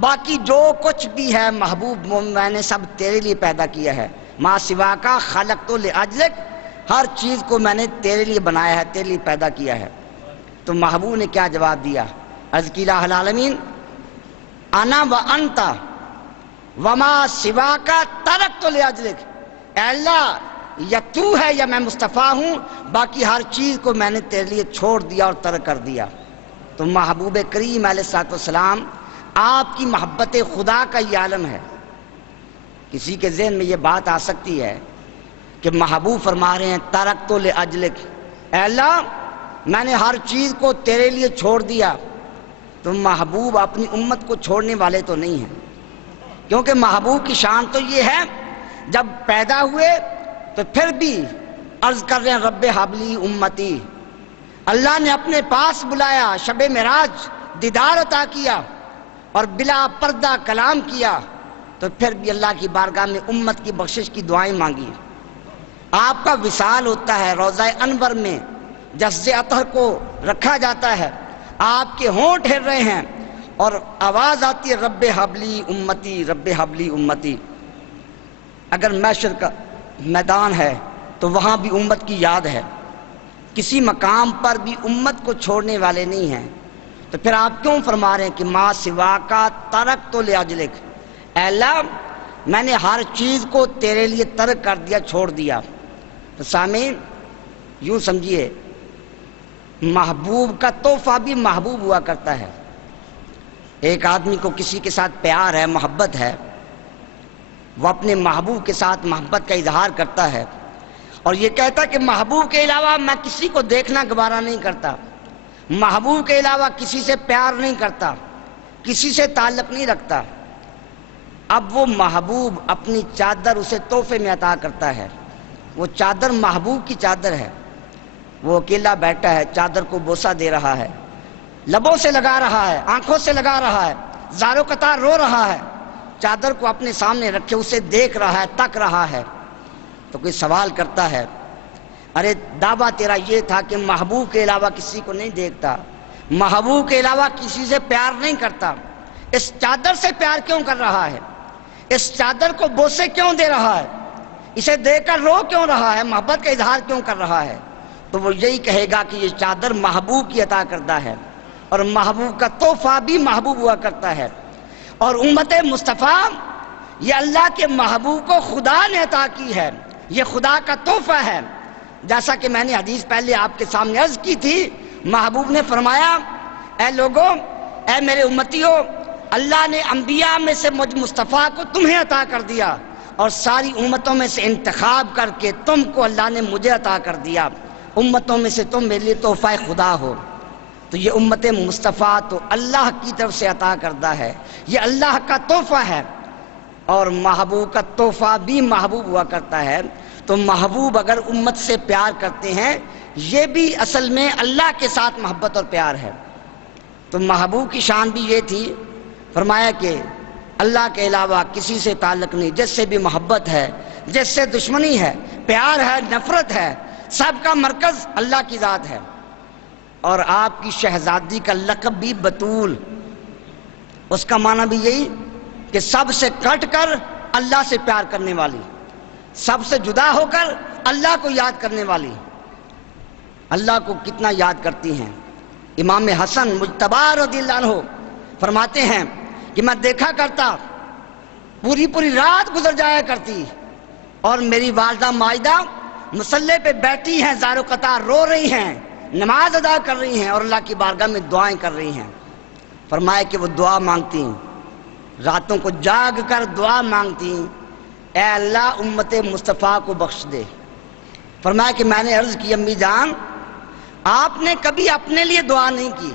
باقی جو کچھ بھی ہے محبوب میں نے سب تیرے لیے پیدا کیا ہے۔ ما سوا کا خلقت لاجلک، ہر چیز کو میں نے تیرے لیے بنایا ہے، تیرے لیے پیدا کیا ہے۔ تو محبوب نے کیا جواب دیا؟ عرض کی الہ العالمین انا و انتا وما سوا کا ترکت لاجلک، اے اللہ یا تو ہے یا میں مصطفیٰ ہوں، باقی ہر چیز کو میں نے تیرے لیے چھوڑ دیا اور ترک کر دیا۔ تو محبوب کریم علیہ الصلوۃ والسلام آپ کی محبت خدا کا یہ عالم ہے۔ کسی کے ذہن میں یہ بات آ سکتی ہے کہ محبوب فرما رہے ہیں ترکت لاجلک، اے اللہ میں نے ہر چیز کو تیرے لیے چھوڑ دیا۔ تو محبوب اپنی امت کو چھوڑنے والے تو نہیں ہیں، کیونکہ محبوب کی شان تو یہ ہے جب پیدا ہوئے تو پھر بھی عرض کر رہے ہیں رب حبلی امتی، اللہ نے اپنے پاس بلایا، شب معراج دیدار عطا کیا اور بلا پردہ کلام کیا، تو پھر بھی اللہ کی بارگاہ میں امت کی بخشش کی دعائیں مانگی۔ آپ کا وصال ہوتا ہے روضہ انور میں، جسد اطہر کو رکھا جاتا ہے، آپ کے ہونٹ ہل رہے ہیں اور آواز آتی ہے رب حبلی امتی، رب حبلی امتی۔ اگر محشر کا میدان ہے تو وہاں بھی امت کی یاد ہے، کسی مقام پر بھی امت کو چھوڑنے والے نہیں ہیں۔ تو پھر آپ کیوں فرما رہے ہیں کہ ما سوا کا ترکت لاجلک، اے اللہ میں نے ہر چیز کو تیرے لیے ترک کر دیا، چھوڑ دیا۔ تو سامعین یوں سمجھیے محبوب کا تحفہ بھی محبوب ہوا کرتا ہے۔ ایک آدمی کو کسی کے ساتھ پیار ہے، محبت ہے، وہ اپنے محبوب کے ساتھ محبت کا اظہار کرتا ہے اور یہ کہتا کہ محبوب کے علاوہ میں کسی کو دیکھنا گوارا نہیں کرتا، محبوب کے علاوہ کسی سے پیار نہیں کرتا، کسی سے تعلق نہیں رکھتا۔ اب وہ محبوب اپنی چادر اسے تحفے میں عطا کرتا ہے، وہ چادر محبوب کی چادر ہے، وہ اکیلا بیٹھا ہے، چادر کو بوسہ دے رہا ہے، لبوں سے لگا رہا ہے، آنکھوں سے لگا رہا ہے، زار و قطار رو رہا ہے، چادر کو اپنے سامنے رکھے اسے دیکھ رہا ہے، تک رہا ہے۔ تو کوئی سوال کرتا ہے، ارے دعویٰ تیرا یہ تھا کہ محبوب کے علاوہ کسی کو نہیں دیکھتا، محبوب کے علاوہ کسی سے پیار نہیں کرتا، اس چادر سے پیار کیوں کر رہا ہے؟ اس چادر کو بوسے کیوں دے رہا ہے؟ اسے دیکھ کر رو کیوں رہا ہے؟ محبت کا اظہار کیوں کر رہا ہے؟ تو وہ یہی کہے گا کہ یہ چادر محبوب کی عطا کردہ ہے اور محبوب کا تحفہ بھی محبوب ہوا کرتا ہے، اور امت مصطفیٰ یہ اللہ کے محبوب کو خدا نے عطا کی ہے، یہ خدا کا تحفہ ہے۔ جیسا کہ میں نے حدیث پہلے آپ کے سامنے عرض کی تھی، محبوب نے فرمایا، اے لوگوں، اے میرے امتیوں، اللہ نے انبیاء میں سے مجھ مصطفیٰ کو تمہیں عطا کر دیا اور ساری امتوں میں سے انتخاب کر کے تم کو اللہ نے مجھے عطا کر دیا، امتوں میں سے تم میرے لیے تحفہ خدا ہو۔ تو یہ امت مصطفیٰ تو اللہ کی طرف سے عطا کردہ ہے، یہ اللہ کا تحفہ ہے، اور محبوب کا تحفہ بھی محبوب ہوا کرتا ہے۔ تو محبوب اگر امت سے پیار کرتے ہیں، یہ بھی اصل میں اللہ کے ساتھ محبت اور پیار ہے۔ تو محبوب کی شان بھی یہ تھی، فرمایا کہ اللہ کے علاوہ کسی سے تعلق نہیں، جس سے بھی محبت ہے، جس سے دشمنی ہے، پیار ہے، نفرت ہے، سب کا مرکز اللہ کی ذات ہے۔ اور آپ کی شہزادی کا لقب بھی بطول، اس کا معنی بھی یہی کہ سب سے کٹ کر اللہ سے پیار کرنے والی، سب سے جدا ہو کر اللہ کو یاد کرنے والی۔ اللہ کو کتنا یاد کرتی ہیں؟ امام حسن مجتبی رضی اللہ عنہ فرماتے ہیں کہ میں دیکھا کرتا پوری رات گزر جایا کرتی اور میری والدہ مائدہ مصلی پہ بیٹھی ہیں، زار و قطار رو رہی ہیں، نماز ادا کر رہی ہیں اور اللہ کی بارگاہ میں دعائیں کر رہی ہیں۔ فرمایا کہ وہ دعا مانگتی ہیں، راتوں کو جاگ کر دعا مانگتی ہیں، اے اللہ امت مصطفیٰ کو بخش دے۔ فرمایا کہ میں نے عرض کی، امی جان آپ نے کبھی اپنے لیے دعا نہیں کی،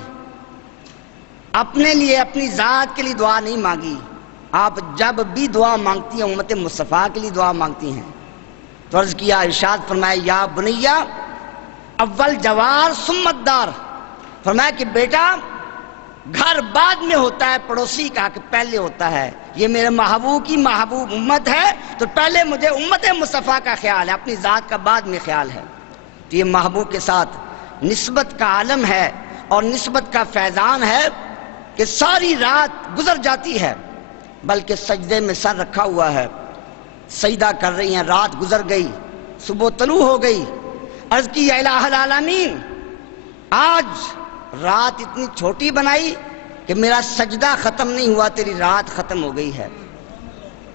اپنے لیے اپنی ذات کے لیے دعا نہیں مانگی، آپ جب بھی دعا مانگتی ہیں امت مصطفیٰ کے لیے دعا مانگتی ہیں۔ تو عرض کیا، ارشاد فرمایا، یا بنیہ اول جوار ثم الدار، فرمایا کہ بیٹا گھر بعد میں ہوتا ہے، پڑوسی کا حق پہلے ہوتا ہے۔ یہ میرے محبوب کی محبوب امت ہے تو پہلے مجھے امت مصطفیٰ کا خیال ہے، اپنی ذات کا بعد میں خیال ہے۔ تو یہ محبوب کے ساتھ نسبت کا عالم ہے اور نسبت کا فیضان ہے کہ ساری رات گزر جاتی ہے، بلکہ سجدے میں سر رکھا ہوا ہے، سجدہ کر رہی ہیں، رات گزر گئی، صبح طلوع ہو گئی، عرض کی یا الہ العالمین آج رات اتنی چھوٹی بنائی کہ میرا سجدہ ختم نہیں ہوا، تیری رات ختم ہو گئی ہے۔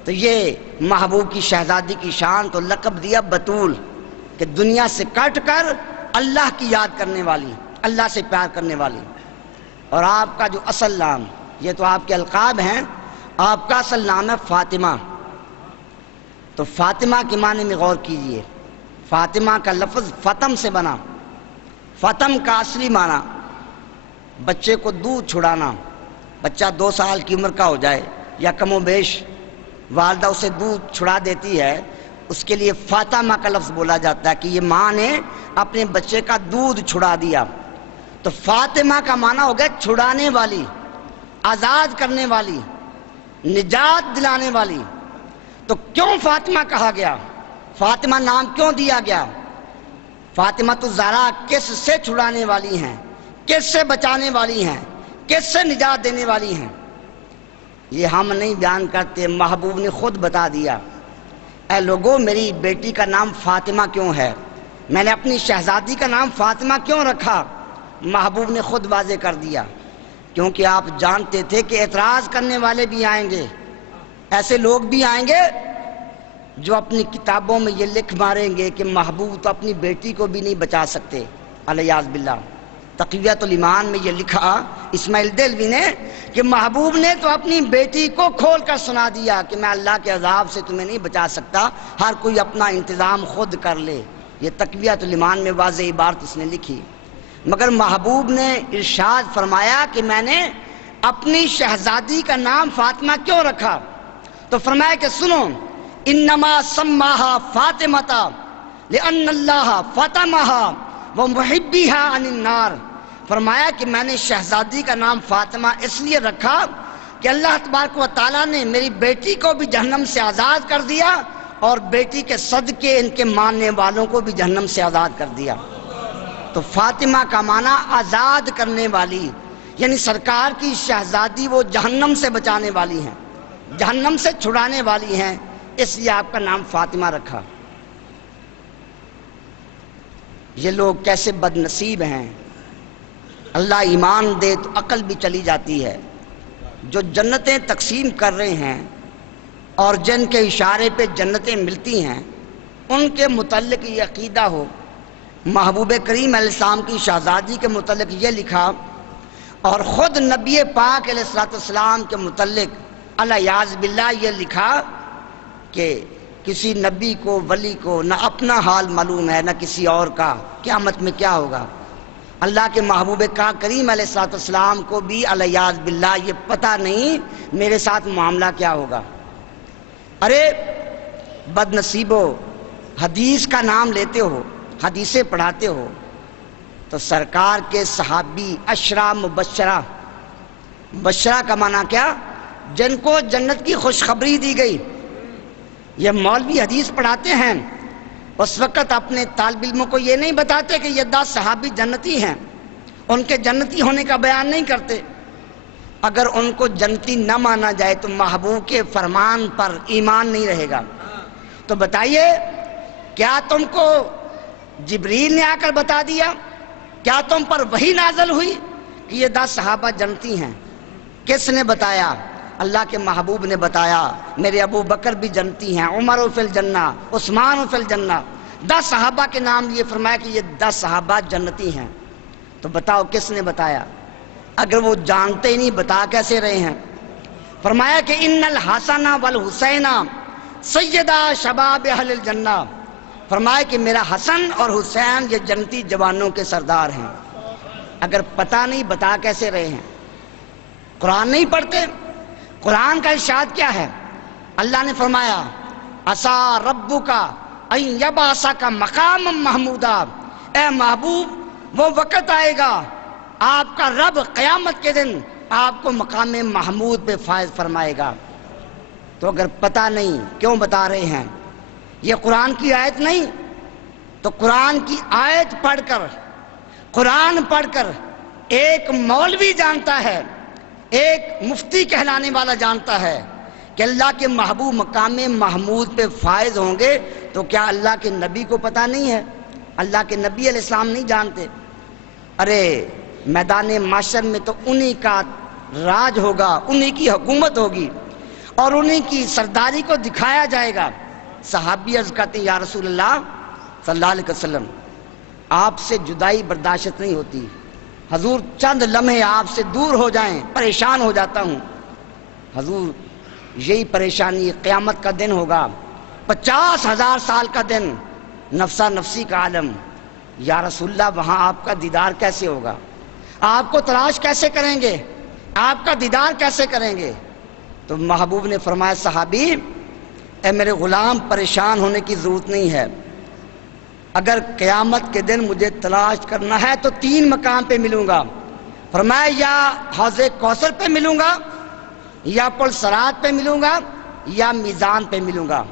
تو یہ محبوب کی شہزادی کی شان، تو لقب دیا بطول، کہ دنیا سے کٹ کر اللہ کی یاد کرنے والی، اللہ سے پیار کرنے والی۔ اور آپ کا جو اصل نام، یہ تو آپ کے القاب ہیں، آپ کا اصل نام ہے فاطمہ۔ تو فاطمہ کے معنی میں غور کیجئے، فاطمہ کا لفظ فتم سے بنا، فتم کا اصلی معنی بچے کو دودھ چھڑانا، بچہ 2 سال کی عمر کا ہو جائے یا کم و بیش والدہ اسے دودھ چھڑا دیتی ہے، اس کے لیے فاطمہ کا لفظ بولا جاتا ہے کہ یہ ماں نے اپنے بچے کا دودھ چھڑا دیا۔ تو فاطمہ کا معنی ہو گیا چھڑانے والی، آزاد کرنے والی، نجات دلانے والی۔ تو کیوں فاطمہ کہا گیا؟ فاطمہ نام کیوں دیا گیا؟ فاطمہ تو زہرا کس سے چھڑانے والی ہیں، کس سے بچانے والی ہیں، کس سے نجات دینے والی ہیں؟ یہ ہم نہیں بیان کرتے، محبوب نے خود بتا دیا۔ اے لوگوں، میری بیٹی کا نام فاطمہ کیوں ہے، میں نے اپنی شہزادی کا نام فاطمہ کیوں رکھا؟ محبوب نے خود واضح کر دیا، کیونکہ آپ جانتے تھے کہ اعتراض کرنے والے بھی آئیں گے، ایسے لوگ بھی آئیں گے جو اپنی کتابوں میں یہ لکھ ماریں گے کہ محبوب تو اپنی بیٹی کو بھی نہیں بچا سکتے، الیاذ باللہ۔ تقویۃ الایمان میں یہ لکھا اسماعیل دہلوی نے کہ محبوب نے تو اپنی بیٹی کو کھول کر سنا دیا کہ میں اللہ کے عذاب سے تمہیں نہیں بچا سکتا، ہر کوئی اپنا انتظام خود کر لے۔ یہ تقویۃ الایمان میں واضح عبارت اس نے لکھی۔ مگر محبوب نے ارشاد فرمایا کہ میں نے اپنی شہزادی کا نام فاطمہ کیوں رکھا؟ تو فرمایا کہ سنو، انما سماہا فاطمۃ لأن اللہ فاطمہا ومحبیہا عن النار۔ فرمایا کہ میں نے شہزادی کا نام فاطمہ اس لیے رکھا کہ اللہ تبارک و تعالیٰ نے میری بیٹی کو بھی جہنم سے آزاد کر دیا اور بیٹی کے صدقے ان کے ماننے والوں کو بھی جہنم سے آزاد کر دیا۔ تو فاطمہ کا معنی آزاد کرنے والی، یعنی سرکار کی شہزادی وہ جہنم سے بچانے والی ہیں، جہنم سے چھڑانے والی ہیں، اس لیے آپ کا نام فاطمہ رکھا۔ یہ لوگ کیسے بد نصیب ہیں، اللہ ایمان دے تو عقل بھی چلی جاتی ہے۔ جو جنتیں تقسیم کر رہے ہیں اور جن کے اشارے پہ جنتیں ملتی ہیں، ان کے متعلق یہ عقیدہ ہو۔ محبوب کریم علیہ السلام کی شہزادی کے متعلق یہ لکھا، اور خود نبی پاک علیہ السلام کے متعلق الیاذ باللہ یہ لکھا کہ کسی نبی کو، ولی کو نہ اپنا حال معلوم ہے نہ کسی اور کا، قیامت میں کیا ہوگا۔ اللہ کے محبوب کا کریم علیہ السلام کو بھی الیاذ باللہ یہ پتہ نہیں میرے ساتھ معاملہ کیا ہوگا۔ ارے بد نصیبو، حدیث کا نام لیتے ہو، حدیثیں پڑھاتے ہو، تو سرکار کے صحابی عشرہ مبشرہ، مبشرہ کا معنی کیا؟ جن کو جنت کی خوشخبری دی گئی۔ یہ مولوی حدیث پڑھاتے ہیں، اس وقت اپنے طالب علموں کو یہ نہیں بتاتے کہ یہ 10 صحابی جنتی ہیں، ان کے جنتی ہونے کا بیان نہیں کرتے۔ اگر ان کو جنتی نہ مانا جائے تو محبوب کے فرمان پر ایمان نہیں رہے گا۔ تو بتائیے، کیا تم کو جبریل نے آ کر بتا دیا؟ کیا تم پر وحی نازل ہوئی کہ یہ 10 صحابہ جنتی ہیں؟ کس نے بتایا؟ اللہ کے محبوب نے بتایا، میرے ابو بکر بھی جنتی ہیں، عمر فی الجنہ، عثمان فی الجنہ۔ 10 صحابہ کے نام لیے، فرمایا کہ یہ 10 صحابہ جنتی ہیں۔ تو بتاؤ کس نے بتایا؟ اگر وہ جانتے ہی نہیں، بتا کیسے رہے ہیں؟ فرمایا کہ ان الحسن والحسین سیدہ شباب اہل الجنہ۔ فرمایا کہ میرا حسن اور حسین یہ جنتی جوانوں کے سردار ہیں۔ اگر پتہ نہیں، بتا کیسے رہے ہیں؟ قرآن نہیں پڑھتے؟ قرآن کا ارشاد کیا ہے؟ اللہ نے فرمایا عسیٰ ربک ان یبعثک مقاما محمودا۔ اے محبوب، وہ وقت آئے گا آپ کا رب قیامت کے دن آپ کو مقام محمود پہ فائز فرمائے گا۔ تو اگر پتہ نہیں، کیوں بتا رہے ہیں؟ یہ قرآن کی آیت نہیں؟ تو قرآن کی آیت پڑھ کر، قرآن پڑھ کر ایک مولوی جانتا ہے، ایک مفتی کہلانے والا جانتا ہے کہ اللہ کے محبوب مقام محمود پہ فائز ہوں گے، تو کیا اللہ کے نبی کو پتہ نہیں ہے؟ اللہ کے نبی علیہ السلام نہیں جانتے؟ ارے میدان معاشر میں تو انہی کا راج ہوگا، انہی کی حکومت ہوگی اور انہی کی سرداری کو دکھایا جائے گا۔ صحابی عرض کرتے یا رسول اللہ صلی اللہ علیہ وسلم، آپ سے جدائی برداشت نہیں ہوتی، حضور چند لمحے آپ سے دور ہو جائیں پریشان ہو جاتا ہوں۔ حضور یہی پریشانی قیامت کا دن ہوگا، 50,000 سال کا دن، نفسا نفسی کا عالم۔ یا رسول اللہ وہاں آپ کا دیدار کیسے ہوگا؟ آپ کو تلاش کیسے کریں گے؟ آپ کا دیدار کیسے کریں گے؟ تو محبوب نے فرمایا صحابی، اے میرے غلام، پریشان ہونے کی ضرورت نہیں ہے۔ اگر قیامت کے دن مجھے تلاش کرنا ہے تو 3 مقام پہ ملوں گا۔ فرمایا یا حوض کوثر پہ ملوں گا، یا پل صراط پہ ملوں گا، یا میزان پہ ملوں گا۔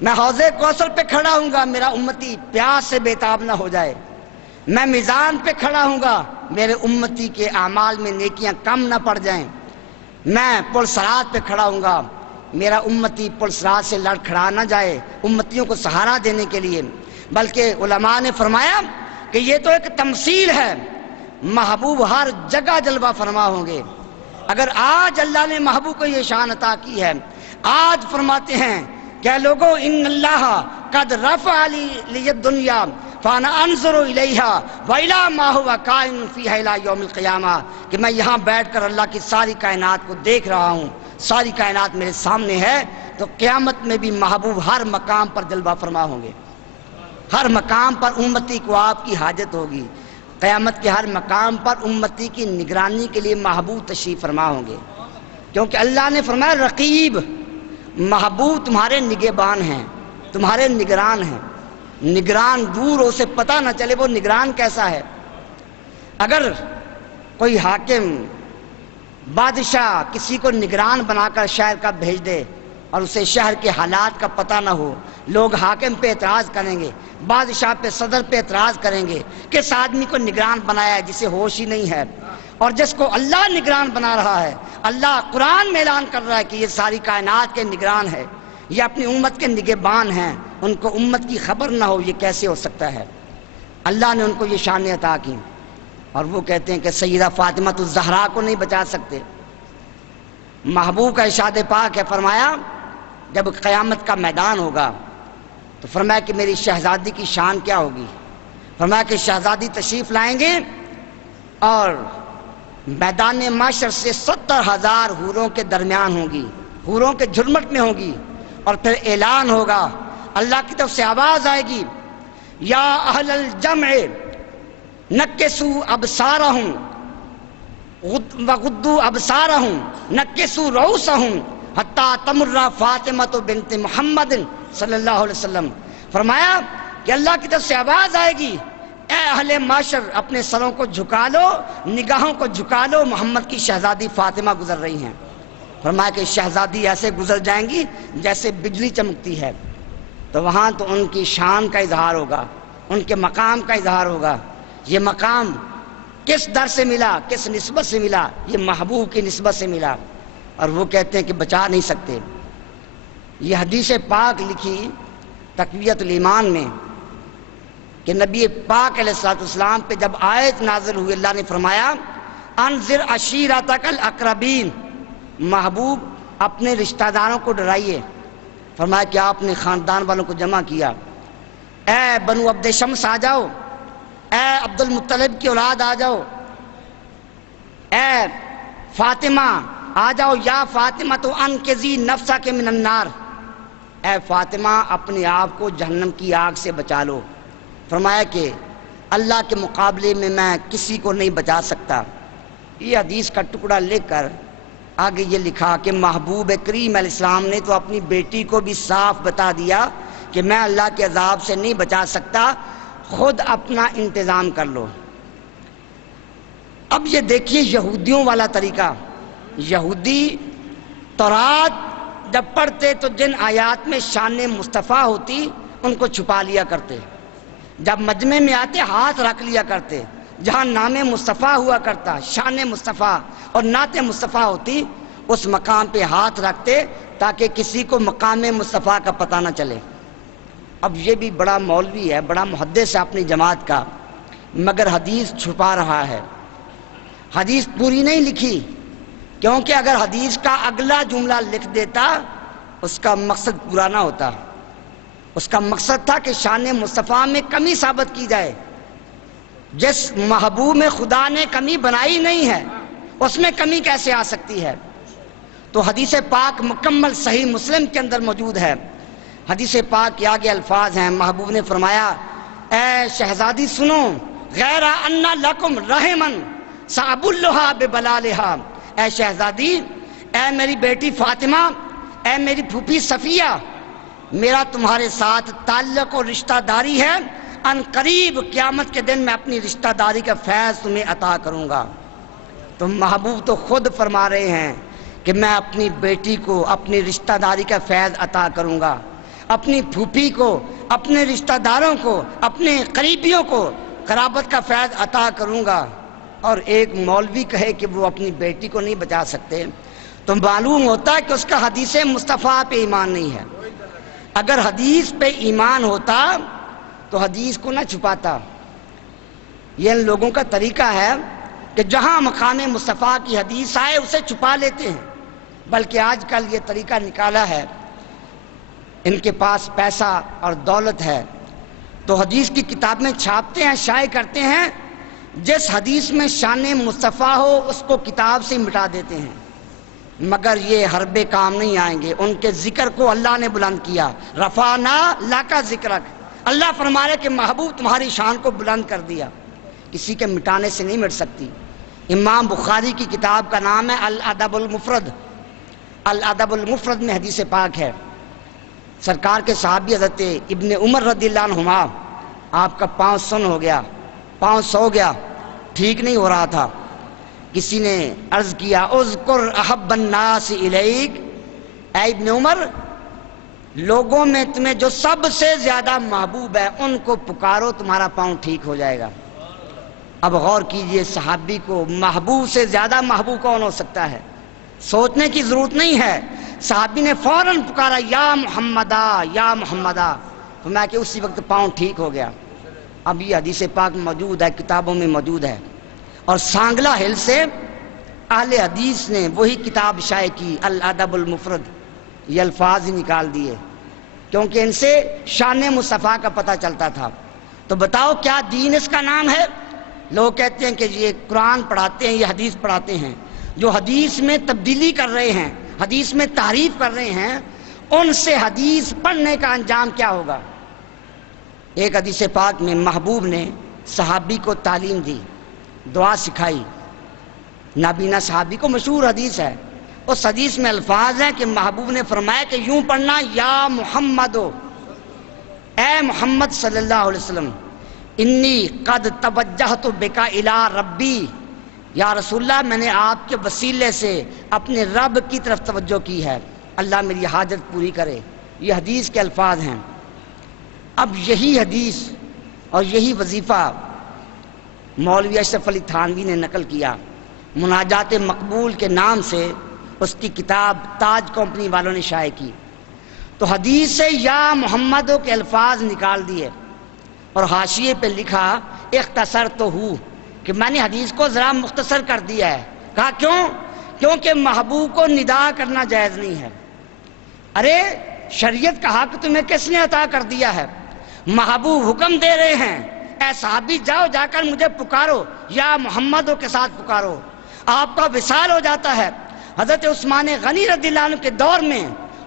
میں حوض کوثر پہ کھڑا ہوں گا، میرا امتی پیاس سے بےتاب نہ ہو جائے۔ میں میزان پہ کھڑا ہوں گا، میرے امتی کے اعمال میں نیکیاں کم نہ پڑ جائیں۔ میں پل صراط پہ کھڑا ہوں گا، میرا امتی پل صراط سے لڑکھڑا نہ جائے، امتیوں کو سہارا دینے کے لیے۔ بلکہ علماء نے فرمایا کہ یہ تو ایک تمثیل ہے، محبوب ہر جگہ جلوہ فرما ہوں گے۔ اگر آج اللہ نے محبوب کو یہ شان عطا کی ہے، آج فرماتے ہیں کہ لوگوں ان اللہ قد رفع لی الدنیا فانا انظر الیہا وإلی ما هو کائن فیہا الی یوم القیامہ، کہ میں یہاں بیٹھ کر اللہ کی ساری کائنات کو دیکھ رہا ہوں، ساری کائنات میرے سامنے ہے، تو قیامت میں بھی محبوب ہر مقام پر جلوہ فرما ہوں گے، ہر مقام پر امتی کو آپ کی حاجت ہوگی، قیامت کے ہر مقام پر امتی کی نگرانی کے لیے محبوب تشریف فرما ہوں گے، کیونکہ اللہ نے فرمایا رقیب، محبوب تمہارے نگہبان ہیں، تمہارے نگران ہیں۔ نگران دور ہو اسے پتہ نہ چلے وہ نگران کیسا ہے۔ اگر کوئی حاکم بادشاہ کسی کو نگران بنا کر شہر کا بھیج دے اور اسے شہر کے حالات کا پتہ نہ ہو، لوگ حاکم پہ اعتراض کریں گے، بادشاہ پہ، صدر پہ اعتراض کریں گے کہ اس آدمی کو نگران بنایا ہے جسے ہوش ہی نہیں ہے، اور جس کو اللہ نگران بنا رہا ہے، اللہ قرآن میں اعلان کر رہا ہے کہ یہ ساری کائنات کے نگران ہے، یہ اپنی امت کے نگہبان ہیں، ان کو امت کی خبر نہ ہو، یہ کیسے ہو سکتا ہے؟ اللہ نے ان کو یہ شان عطا کی، اور وہ کہتے ہیں کہ سیدہ فاطمہ الزہرا کو نہیں بچا سکتے۔ محبوب کا ارشاد پاک ہے، فرمایا جب قیامت کا میدان ہوگا تو فرمایا کہ میری شہزادی کی شان کیا ہوگی؟ فرمایا کہ شہزادی تشریف لائیں گے اور میدان معاشر سے 70,000 حوروں کے درمیان ہوں گی، حوروں کے جھرمٹ میں ہوں گی، اور پھر اعلان ہوگا، اللہ کی طرف سے آواز آئے گی، یا اہل الجمع نکسوا ابصارہم وغضوا ابصارہم نکسوا رؤوسہم حتی تمر فاطمہ بنت محمد صلی اللہ علیہ وسلم۔ فرمایا کہ اللہ کی طرف سے آواز آئے گی، اے اہل معاشر اپنے سروں کو جھکا لو، نگاہوں کو جھکا لو، محمد کی شہزادی فاطمہ گزر رہی ہیں۔ فرمایا کہ شہزادی ایسے گزر جائیں گی جیسے بجلی چمکتی ہے، تو وہاں تو ان کی شان کا اظہار ہوگا، ان کے مقام کا اظہار ہوگا۔ یہ مقام کس در سے ملا، کس نسبت سے ملا؟ یہ محبوب کی نسبت سے ملا، اور وہ کہتے ہیں کہ بچا نہیں سکتے۔ یہ حدیث پاک لکھی تقویت الایمان میں کہ نبی پاک علیہ السلام پہ جب آیت نازل ہوئی، اللہ نے فرمایا انذر عشیرتک الاقربین، محبوب اپنے رشتہ داروں کو ڈرائیے۔ فرمایا کہ آپ نے خاندان والوں کو جمع کیا، اے بنو عبد شمس آ جاؤ، اے عبد المطلب کی اولاد آ جاؤ، اے فاطمہ آ جاؤ، یا فاطمہ تو انقذی نفسک من النار، اے فاطمہ اپنے آپ کو جہنم کی آگ سے بچا لو۔ فرمایا کہ اللہ کے مقابلے میں میں کسی کو نہیں بچا سکتا۔ یہ حدیث کا ٹکڑا لے کر آگے یہ لکھا کہ محبوب کریم علیہ السلام نے تو اپنی بیٹی کو بھی صاف بتا دیا کہ میں اللہ کے عذاب سے نہیں بچا سکتا، خود اپنا انتظام کر لو۔ اب یہ دیکھیے یہودیوں والا طریقہ، یہودی تورات جب پڑھتے تو جن آیات میں شان مصطفیٰ ہوتی ان کو چھپا لیا کرتے، جب مجمع میں آتے ہاتھ رکھ لیا کرتے، جہاں نام مصطفیٰ ہوا کرتا، شان مصطفیٰ اور نعت مصطفیٰ ہوتی، اس مقام پہ ہاتھ رکھتے تاکہ کسی کو مقام مصطفیٰ کا پتہ نہ چلے۔ اب یہ بھی بڑا مولوی ہے، بڑا محدث ہے اپنی جماعت کا، مگر حدیث چھپا رہا ہے، حدیث پوری نہیں لکھی، کیونکہ اگر حدیث کا اگلا جملہ لکھ دیتا اس کا مقصد پورا نہ ہوتا۔ اس کا مقصد تھا کہ شان مصطفیٰ میں کمی ثابت کی جائے، جس محبوب میں خدا نے کمی بنائی نہیں ہے اس میں کمی کیسے آ سکتی ہے؟ تو حدیث پاک مکمل صحیح مسلم کے اندر موجود ہے۔ حدیث پاک کے آگے الفاظ ہیں، محبوب نے فرمایا اے شہزادی سنو، غیر ان لکم رحمن سابلھا ببلالھا، اے شہزادی، اے میری بیٹی فاطمہ، اے میری پھوپھی صفیہ، میرا تمہارے ساتھ تعلق اور رشتہ داری ہے، ان قریب قیامت کے دن میں اپنی رشتہ داری کا فیض تمہیں عطا کروں گا۔ تو محبوب تو خود فرما رہے ہیں کہ میں اپنی بیٹی کو اپنی رشتہ داری کا فیض عطا کروں گا، اپنی پھوپھی کو، اپنے رشتہ داروں کو، اپنے قریبیوں کو قرابت کا فیض عطا کروں گا۔ اور ایک مولوی کہے کہ وہ اپنی بیٹی کو نہیں بچا سکتے، تو معلوم ہوتا ہے کہ اس کا حدیث مصطفیٰ پہ ایمان نہیں ہے۔ اگر حدیث پہ ایمان ہوتا تو حدیث کو نہ چھپاتا۔ یہ ان لوگوں کا طریقہ ہے کہ جہاں مقام مصطفیٰ کی حدیث آئے اسے چھپا لیتے ہیں، بلکہ آج کل یہ طریقہ نکالا ہے، ان کے پاس پیسہ اور دولت ہے تو حدیث کی کتابیں چھاپتے ہیں، شائع کرتے ہیں، جس حدیث میں شان مصطفیٰ ہو اس کو کتاب سے مٹا دیتے ہیں، مگر یہ حربے کام نہیں آئیں گے۔ ان کے ذکر کو اللہ نے بلند کیا، رفعنا لک ذکرک، اللہ فرما رہے کہ محبوب تمہاری شان کو بلند کر دیا، کسی کے مٹانے سے نہیں مٹ سکتی۔ امام بخاری کی کتاب کا نام ہے الادب المفرد، الادب المفرد میں حدیث پاک ہے، سرکار کے صحابی حضرت ابن عمر رضی اللہ عنہما، آپ کا پاؤں سن ہو گیا، پاؤں سو گیا، ٹھیک نہیں ہو رہا تھا، کسی نے عرض کیا اذکر احب الناس الیک، اے ابن عمر لوگوں میں تمہیں جو سب سے زیادہ محبوب ہے ان کو پکارو، تمہارا پاؤں ٹھیک ہو جائے گا۔ اب غور کیجئے، صحابی کو محبوب سے زیادہ محبوب کون ہو سکتا ہے؟ سوچنے کی ضرورت نہیں ہے، صحابی نے فوراً پکارا یا محمدہ یا محمدہ، فرمایا کہ اسی وقت پاؤں ٹھیک ہو گیا۔ اب یہ حدیث پاک موجود ہے، کتابوں میں موجود ہے، اور سانگلہ ہل سے اہل حدیث نے وہی کتاب شائع کی الادب المفرد، یہ الفاظ ہی نکال دیے کیونکہ ان سے شان مصطفیٰ کا پتہ چلتا تھا۔ تو بتاؤ کیا دین اس کا نام ہے؟ لوگ کہتے ہیں کہ یہ قرآن پڑھاتے ہیں، یہ حدیث پڑھاتے ہیں، جو حدیث میں تبدیلی کر رہے ہیں، حدیث میں تحریف کر رہے ہیں، ان سے حدیث پڑھنے کا انجام کیا ہوگا؟ ایک حدیث پاک میں محبوب نے صحابی کو تعلیم دی، دعا سکھائی، نابینا صحابی کو، مشہور حدیث ہے، اس حدیث میں الفاظ ہیں کہ محبوب نے فرمایا کہ یوں پڑھنا یا محمد، اے محمد صلی اللہ علیہ وسلم، انی قد توجہت بک الی ربی، یا رسول اللہ میں نے آپ کے وسیلے سے اپنے رب کی طرف توجہ کی ہے، اللہ میری حاجت پوری کرے۔ یہ حدیث کے الفاظ ہیں۔ اب یہی حدیث اور یہی وظیفہ مولوی اشرف علی تھانوی نے نقل کیا، مناجات مقبول کے نام سے اس کی کتاب تاج کمپنی والوں نے شائع کی۔ تو حدیث سے یا محمد کے الفاظ نکال دیے اور حاشیے پہ لکھا اختصر تو ہوں، کہ میں نے حدیث کو ذرا مختصر کر دیا ہے۔ کہا کیوں؟ کیونکہ محبوب کو ندا کرنا جائز نہیں ہے۔ ارے شریعت کا حق تمہیں کس نے عطا کر دیا ہے؟ محبوب حکم دے رہے ہیں اے صحابی جاؤ، جا کر مجھے پکارو، یا محمدوں کے ساتھ پکارو، آپ کا وصال ہو جاتا ہے۔ حضرت عثمان غنی رضی اللہ عنہ کے دور میں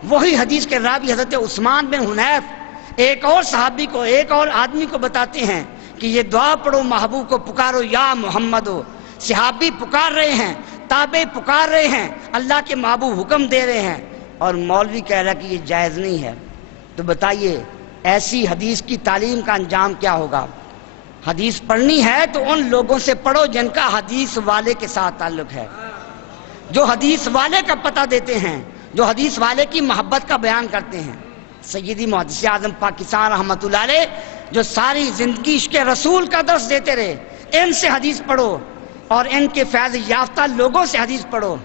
وہی حدیث کے راوی حضرت عثمان بن حنیف ایک اور صحابی کو، ایک اور آدمی کو بتاتے ہیں کہ یہ دعا پڑھو، محبوب کو پکارو یا محمدو۔ صحابی پکار رہے ہیں، تابع پکار رہے ہیں، اللہ کے محبوب حکم دے رہے ہیں، اور مولوی کہہ رہا کہ یہ جائز نہیں ہے۔ تو بتائیے ایسی حدیث کی تعلیم کا انجام کیا ہوگا؟ حدیث پڑھنی ہے تو ان لوگوں سے پڑھو جن کا حدیث والے کے ساتھ تعلق ہے، جو حدیث والے کا پتہ دیتے ہیں، جو حدیث والے کی محبت کا بیان کرتے ہیں۔ سیدی محدث اعظم پاکستان رحمۃ اللہ علیہ جو ساری زندگی عشق رسول کا درس دیتے رہے، ان سے حدیث پڑھو اور ان کے فیض یافتہ لوگوں سے حدیث پڑھو۔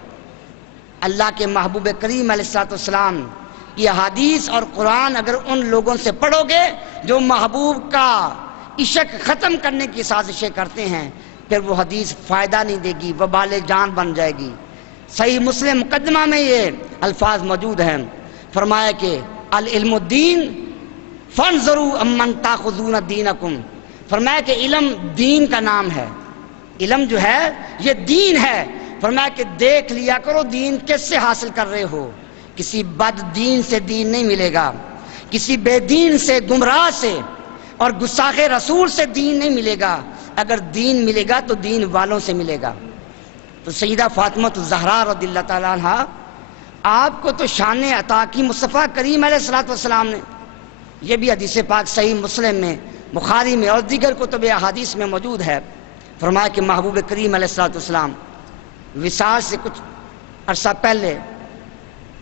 اللہ کے محبوب کریم علیہ الصلوۃ والسلام یہ حدیث اور قرآن اگر ان لوگوں سے پڑھو گے جو محبوب کا عشق ختم کرنے کی سازشیں کرتے ہیں، پھر وہ حدیث فائدہ نہیں دے گی، وبال جان بن جائے گی۔ صحیح مسلم مقدمہ میں یہ الفاظ موجود ہیں، فرمایا کہ العلم الدین فانظروا امن تاخذون دینکم، فرمایا کہ علم دین کا نام ہے، علم جو ہے یہ دین ہے، فرمایا کہ دیکھ لیا کرو دین کس سے حاصل کر رہے ہو۔ کسی بد دین سے دین نہیں ملے گا، کسی بے دین سے، گمراہ سے اور گستاخ رسول سے دین نہیں ملے گا۔ اگر دین ملے گا تو دین والوں سے ملے گا۔ تو سیدہ فاطمہ الزہرا رضی اللہ تعالیٰ عنہ، آپ کو تو شان عطا کی مصطفیٰ کریم علیہ الصلوۃ والسلام نے، یہ بھی حدیث پاک صحیح مسلم میں، بخاری میں اور دیگر کتب احادیث میں موجود ہے۔ فرمایا کہ محبوب کریم علیہ الصلوۃ والسلام وصال سے کچھ عرصہ پہلے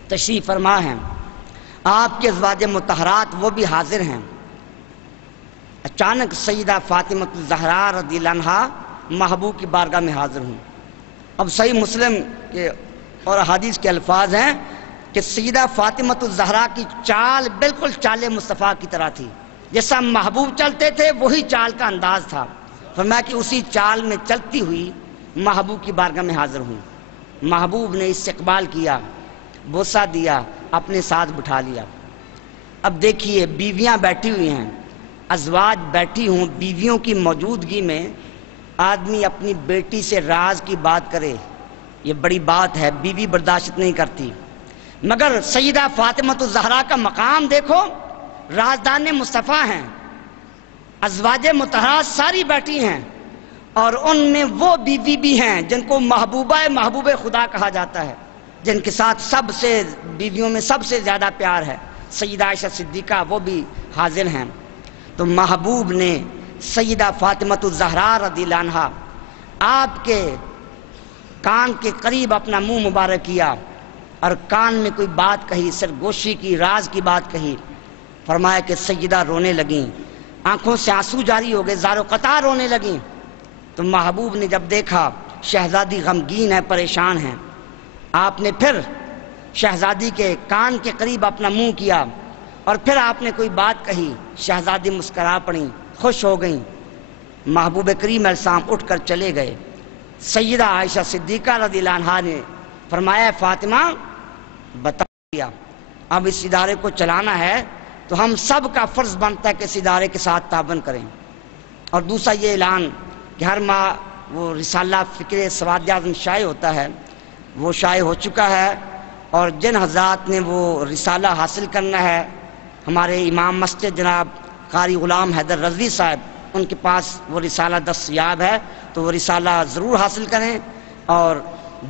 تشریف فرما ہیں، آپ کے ازواج مطہرات وہ بھی حاضر ہیں۔ اچانک سیدہ فاطمہ الزہرا رضی اللہ عنہا محبوب کی بارگاہ میں حاضر ہوں۔ اب صحیح مسلم کے اور حدیث کے الفاظ ہیں کہ سیدہ فاطمہ الزہرا کی چال بالکل چال مصطفیٰ کی طرح تھی، جیسا محبوب چلتے تھے وہی چال کا انداز تھا۔ فرمایا کہ اسی چال میں چلتی ہوئی محبوب کی بارگاہ میں حاضر ہوں۔ محبوب نے استقبال کیا، بوسہ دیا، اپنے ساتھ بٹھا لیا۔ اب دیکھیے بیویاں بیٹھی ہوئی ہیں، ازواج بیٹھی ہوں، بیویوں کی موجودگی میں آدمی اپنی بیٹی سے راز کی بات کرے، یہ بڑی بات ہے، بیوی برداشت نہیں کرتی۔ مگر سیدہ فاطمہ الزہرا کا مقام دیکھو، رازدان مصطفیٰ ہیں، ازواج مطہرات ساری بیٹھی ہیں، اور ان میں وہ بیوی بھی ہیں جن کو محبوب خدا کہا جاتا ہے، جن کے ساتھ سب سے بیویوں میں سب سے زیادہ پیار ہے، سیدہ عائشہ صدیقہ وہ بھی حاضر ہیں۔ تو محبوب نے سیدہ فاطمہ الزہرا رضی اللہ عنہا آپ کے کان کے قریب اپنا منہ مبارک کیا اور کان میں کوئی بات کہی، سرگوشی کی، راز کی بات کہی۔ فرمایا کہ سیدہ رونے لگیں، آنکھوں سے آنسو جاری ہو گئے، زار و قطار رونے لگیں۔ تو محبوب نے جب دیکھا شہزادی غمگین ہے، پریشان ہے، آپ نے پھر شہزادی کے کان کے قریب اپنا منہ کیا اور پھر آپ نے کوئی بات کہی، شہزادی مسکرا پڑیں، خوش ہو گئیں۔ محبوب کریم علیہ السلام اٹھ کر چلے گئے۔ سیدہ عائشہ صدیقہ رضی اللہ عنہا نے فرمایا فاطمہ بتا دیا، اب اس ادارے کو چلانا ہے تو ہم سب کا فرض بنتا ہے کہ اس ادارے کے ساتھ تعاون کریں۔ اور دوسرا یہ اعلان کہ ہر ماہ وہ رسالہ فکر سواد اعظم شائع ہوتا ہے، وہ شائع ہو چکا ہے، اور جن حضرات نے وہ رسالہ حاصل کرنا ہے، ہمارے امام مسجد جناب قاری غلام حیدر رضوی صاحب، ان کے پاس وہ رسالہ دستیاب ہے، تو وہ رسالہ ضرور حاصل کریں اور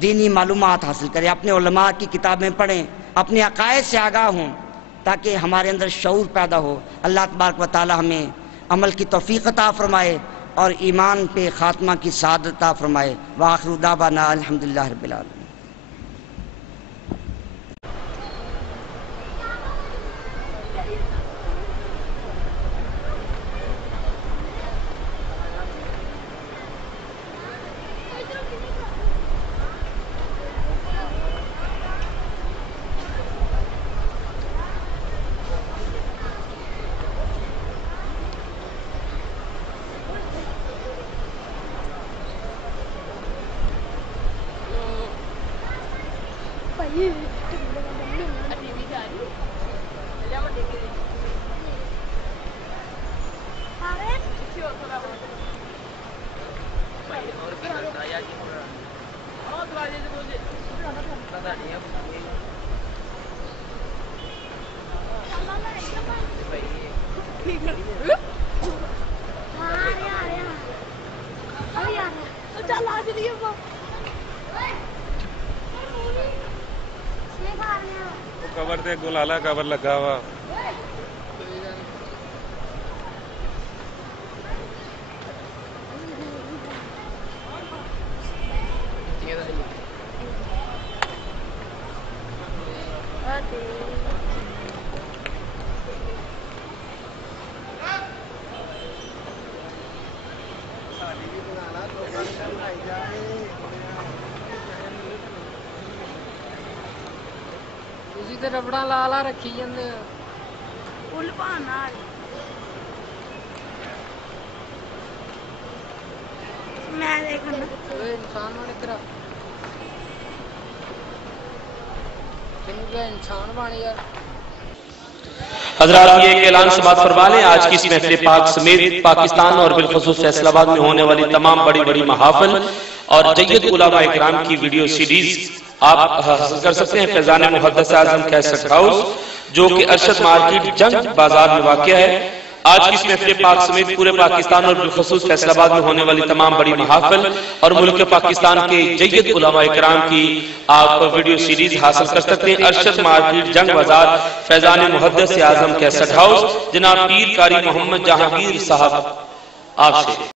دینی معلومات حاصل کریں، اپنے علماء کی کتابیں پڑھیں، اپنے عقائد سے آگاہ ہوں تاکہ ہمارے اندر شعور پیدا ہو۔ اللہ تبارک و تعالی ہمیں عمل کی توفیق عطا فرمائے اور ایمان پہ خاتمہ کی سعادت عطا فرمائے۔ وآخر دعوانا الحمدللہ رب العالمین۔ کور تے گلالا کور لگا ہوا ਤੁਸੀਂ ਤੇ ਰਬੜਾਂ ਲਾ ਲਾ ਰੱਖੀ ਜਾਂਦੇ ਆ ਫੁੱਲ ਪਾਣਾ ਮੈਂ ਦੇਖਣਾ ਓਏ ਇਨਸਾਨ ਬਣ ਤੇਰਾ ਤੈਨੂੰ ਕਿਹਾ ਇਨਸਾਨ ਬਣ ਯਾਰ حضرات یہ ایک اعلان سماعت فرما لیں، آج کی اس محفل پاک سمیت پاکستان اور بالخصوص فیصل آباد میں ہونے والی تمام بڑی بڑی محافل اور جید علماء اکرام کی ویڈیو سیریز آپ حاصل کر سکتے ہیں فیضان محدث اعظم کیسٹ ہاؤس، جو کہ ارشد مارکیٹ جنگ بازار میں واقع ہے۔ آج کی اس محفل پاک سمیت پورے پاکستان اور بالخصوص فیصل آباد میں ہونے والی تمام بڑی محافل اور ملک پاکستان کے جید علماء اکرام کی آپ ویڈیو سیریز حاصل کر سکتے ہیں۔ ارشد مارکیٹ جنگ بازار فیضان محدث اعظم کیسٹ ہاؤس، جناب پیر قاری محمد جہانگیر صاحب آپ سے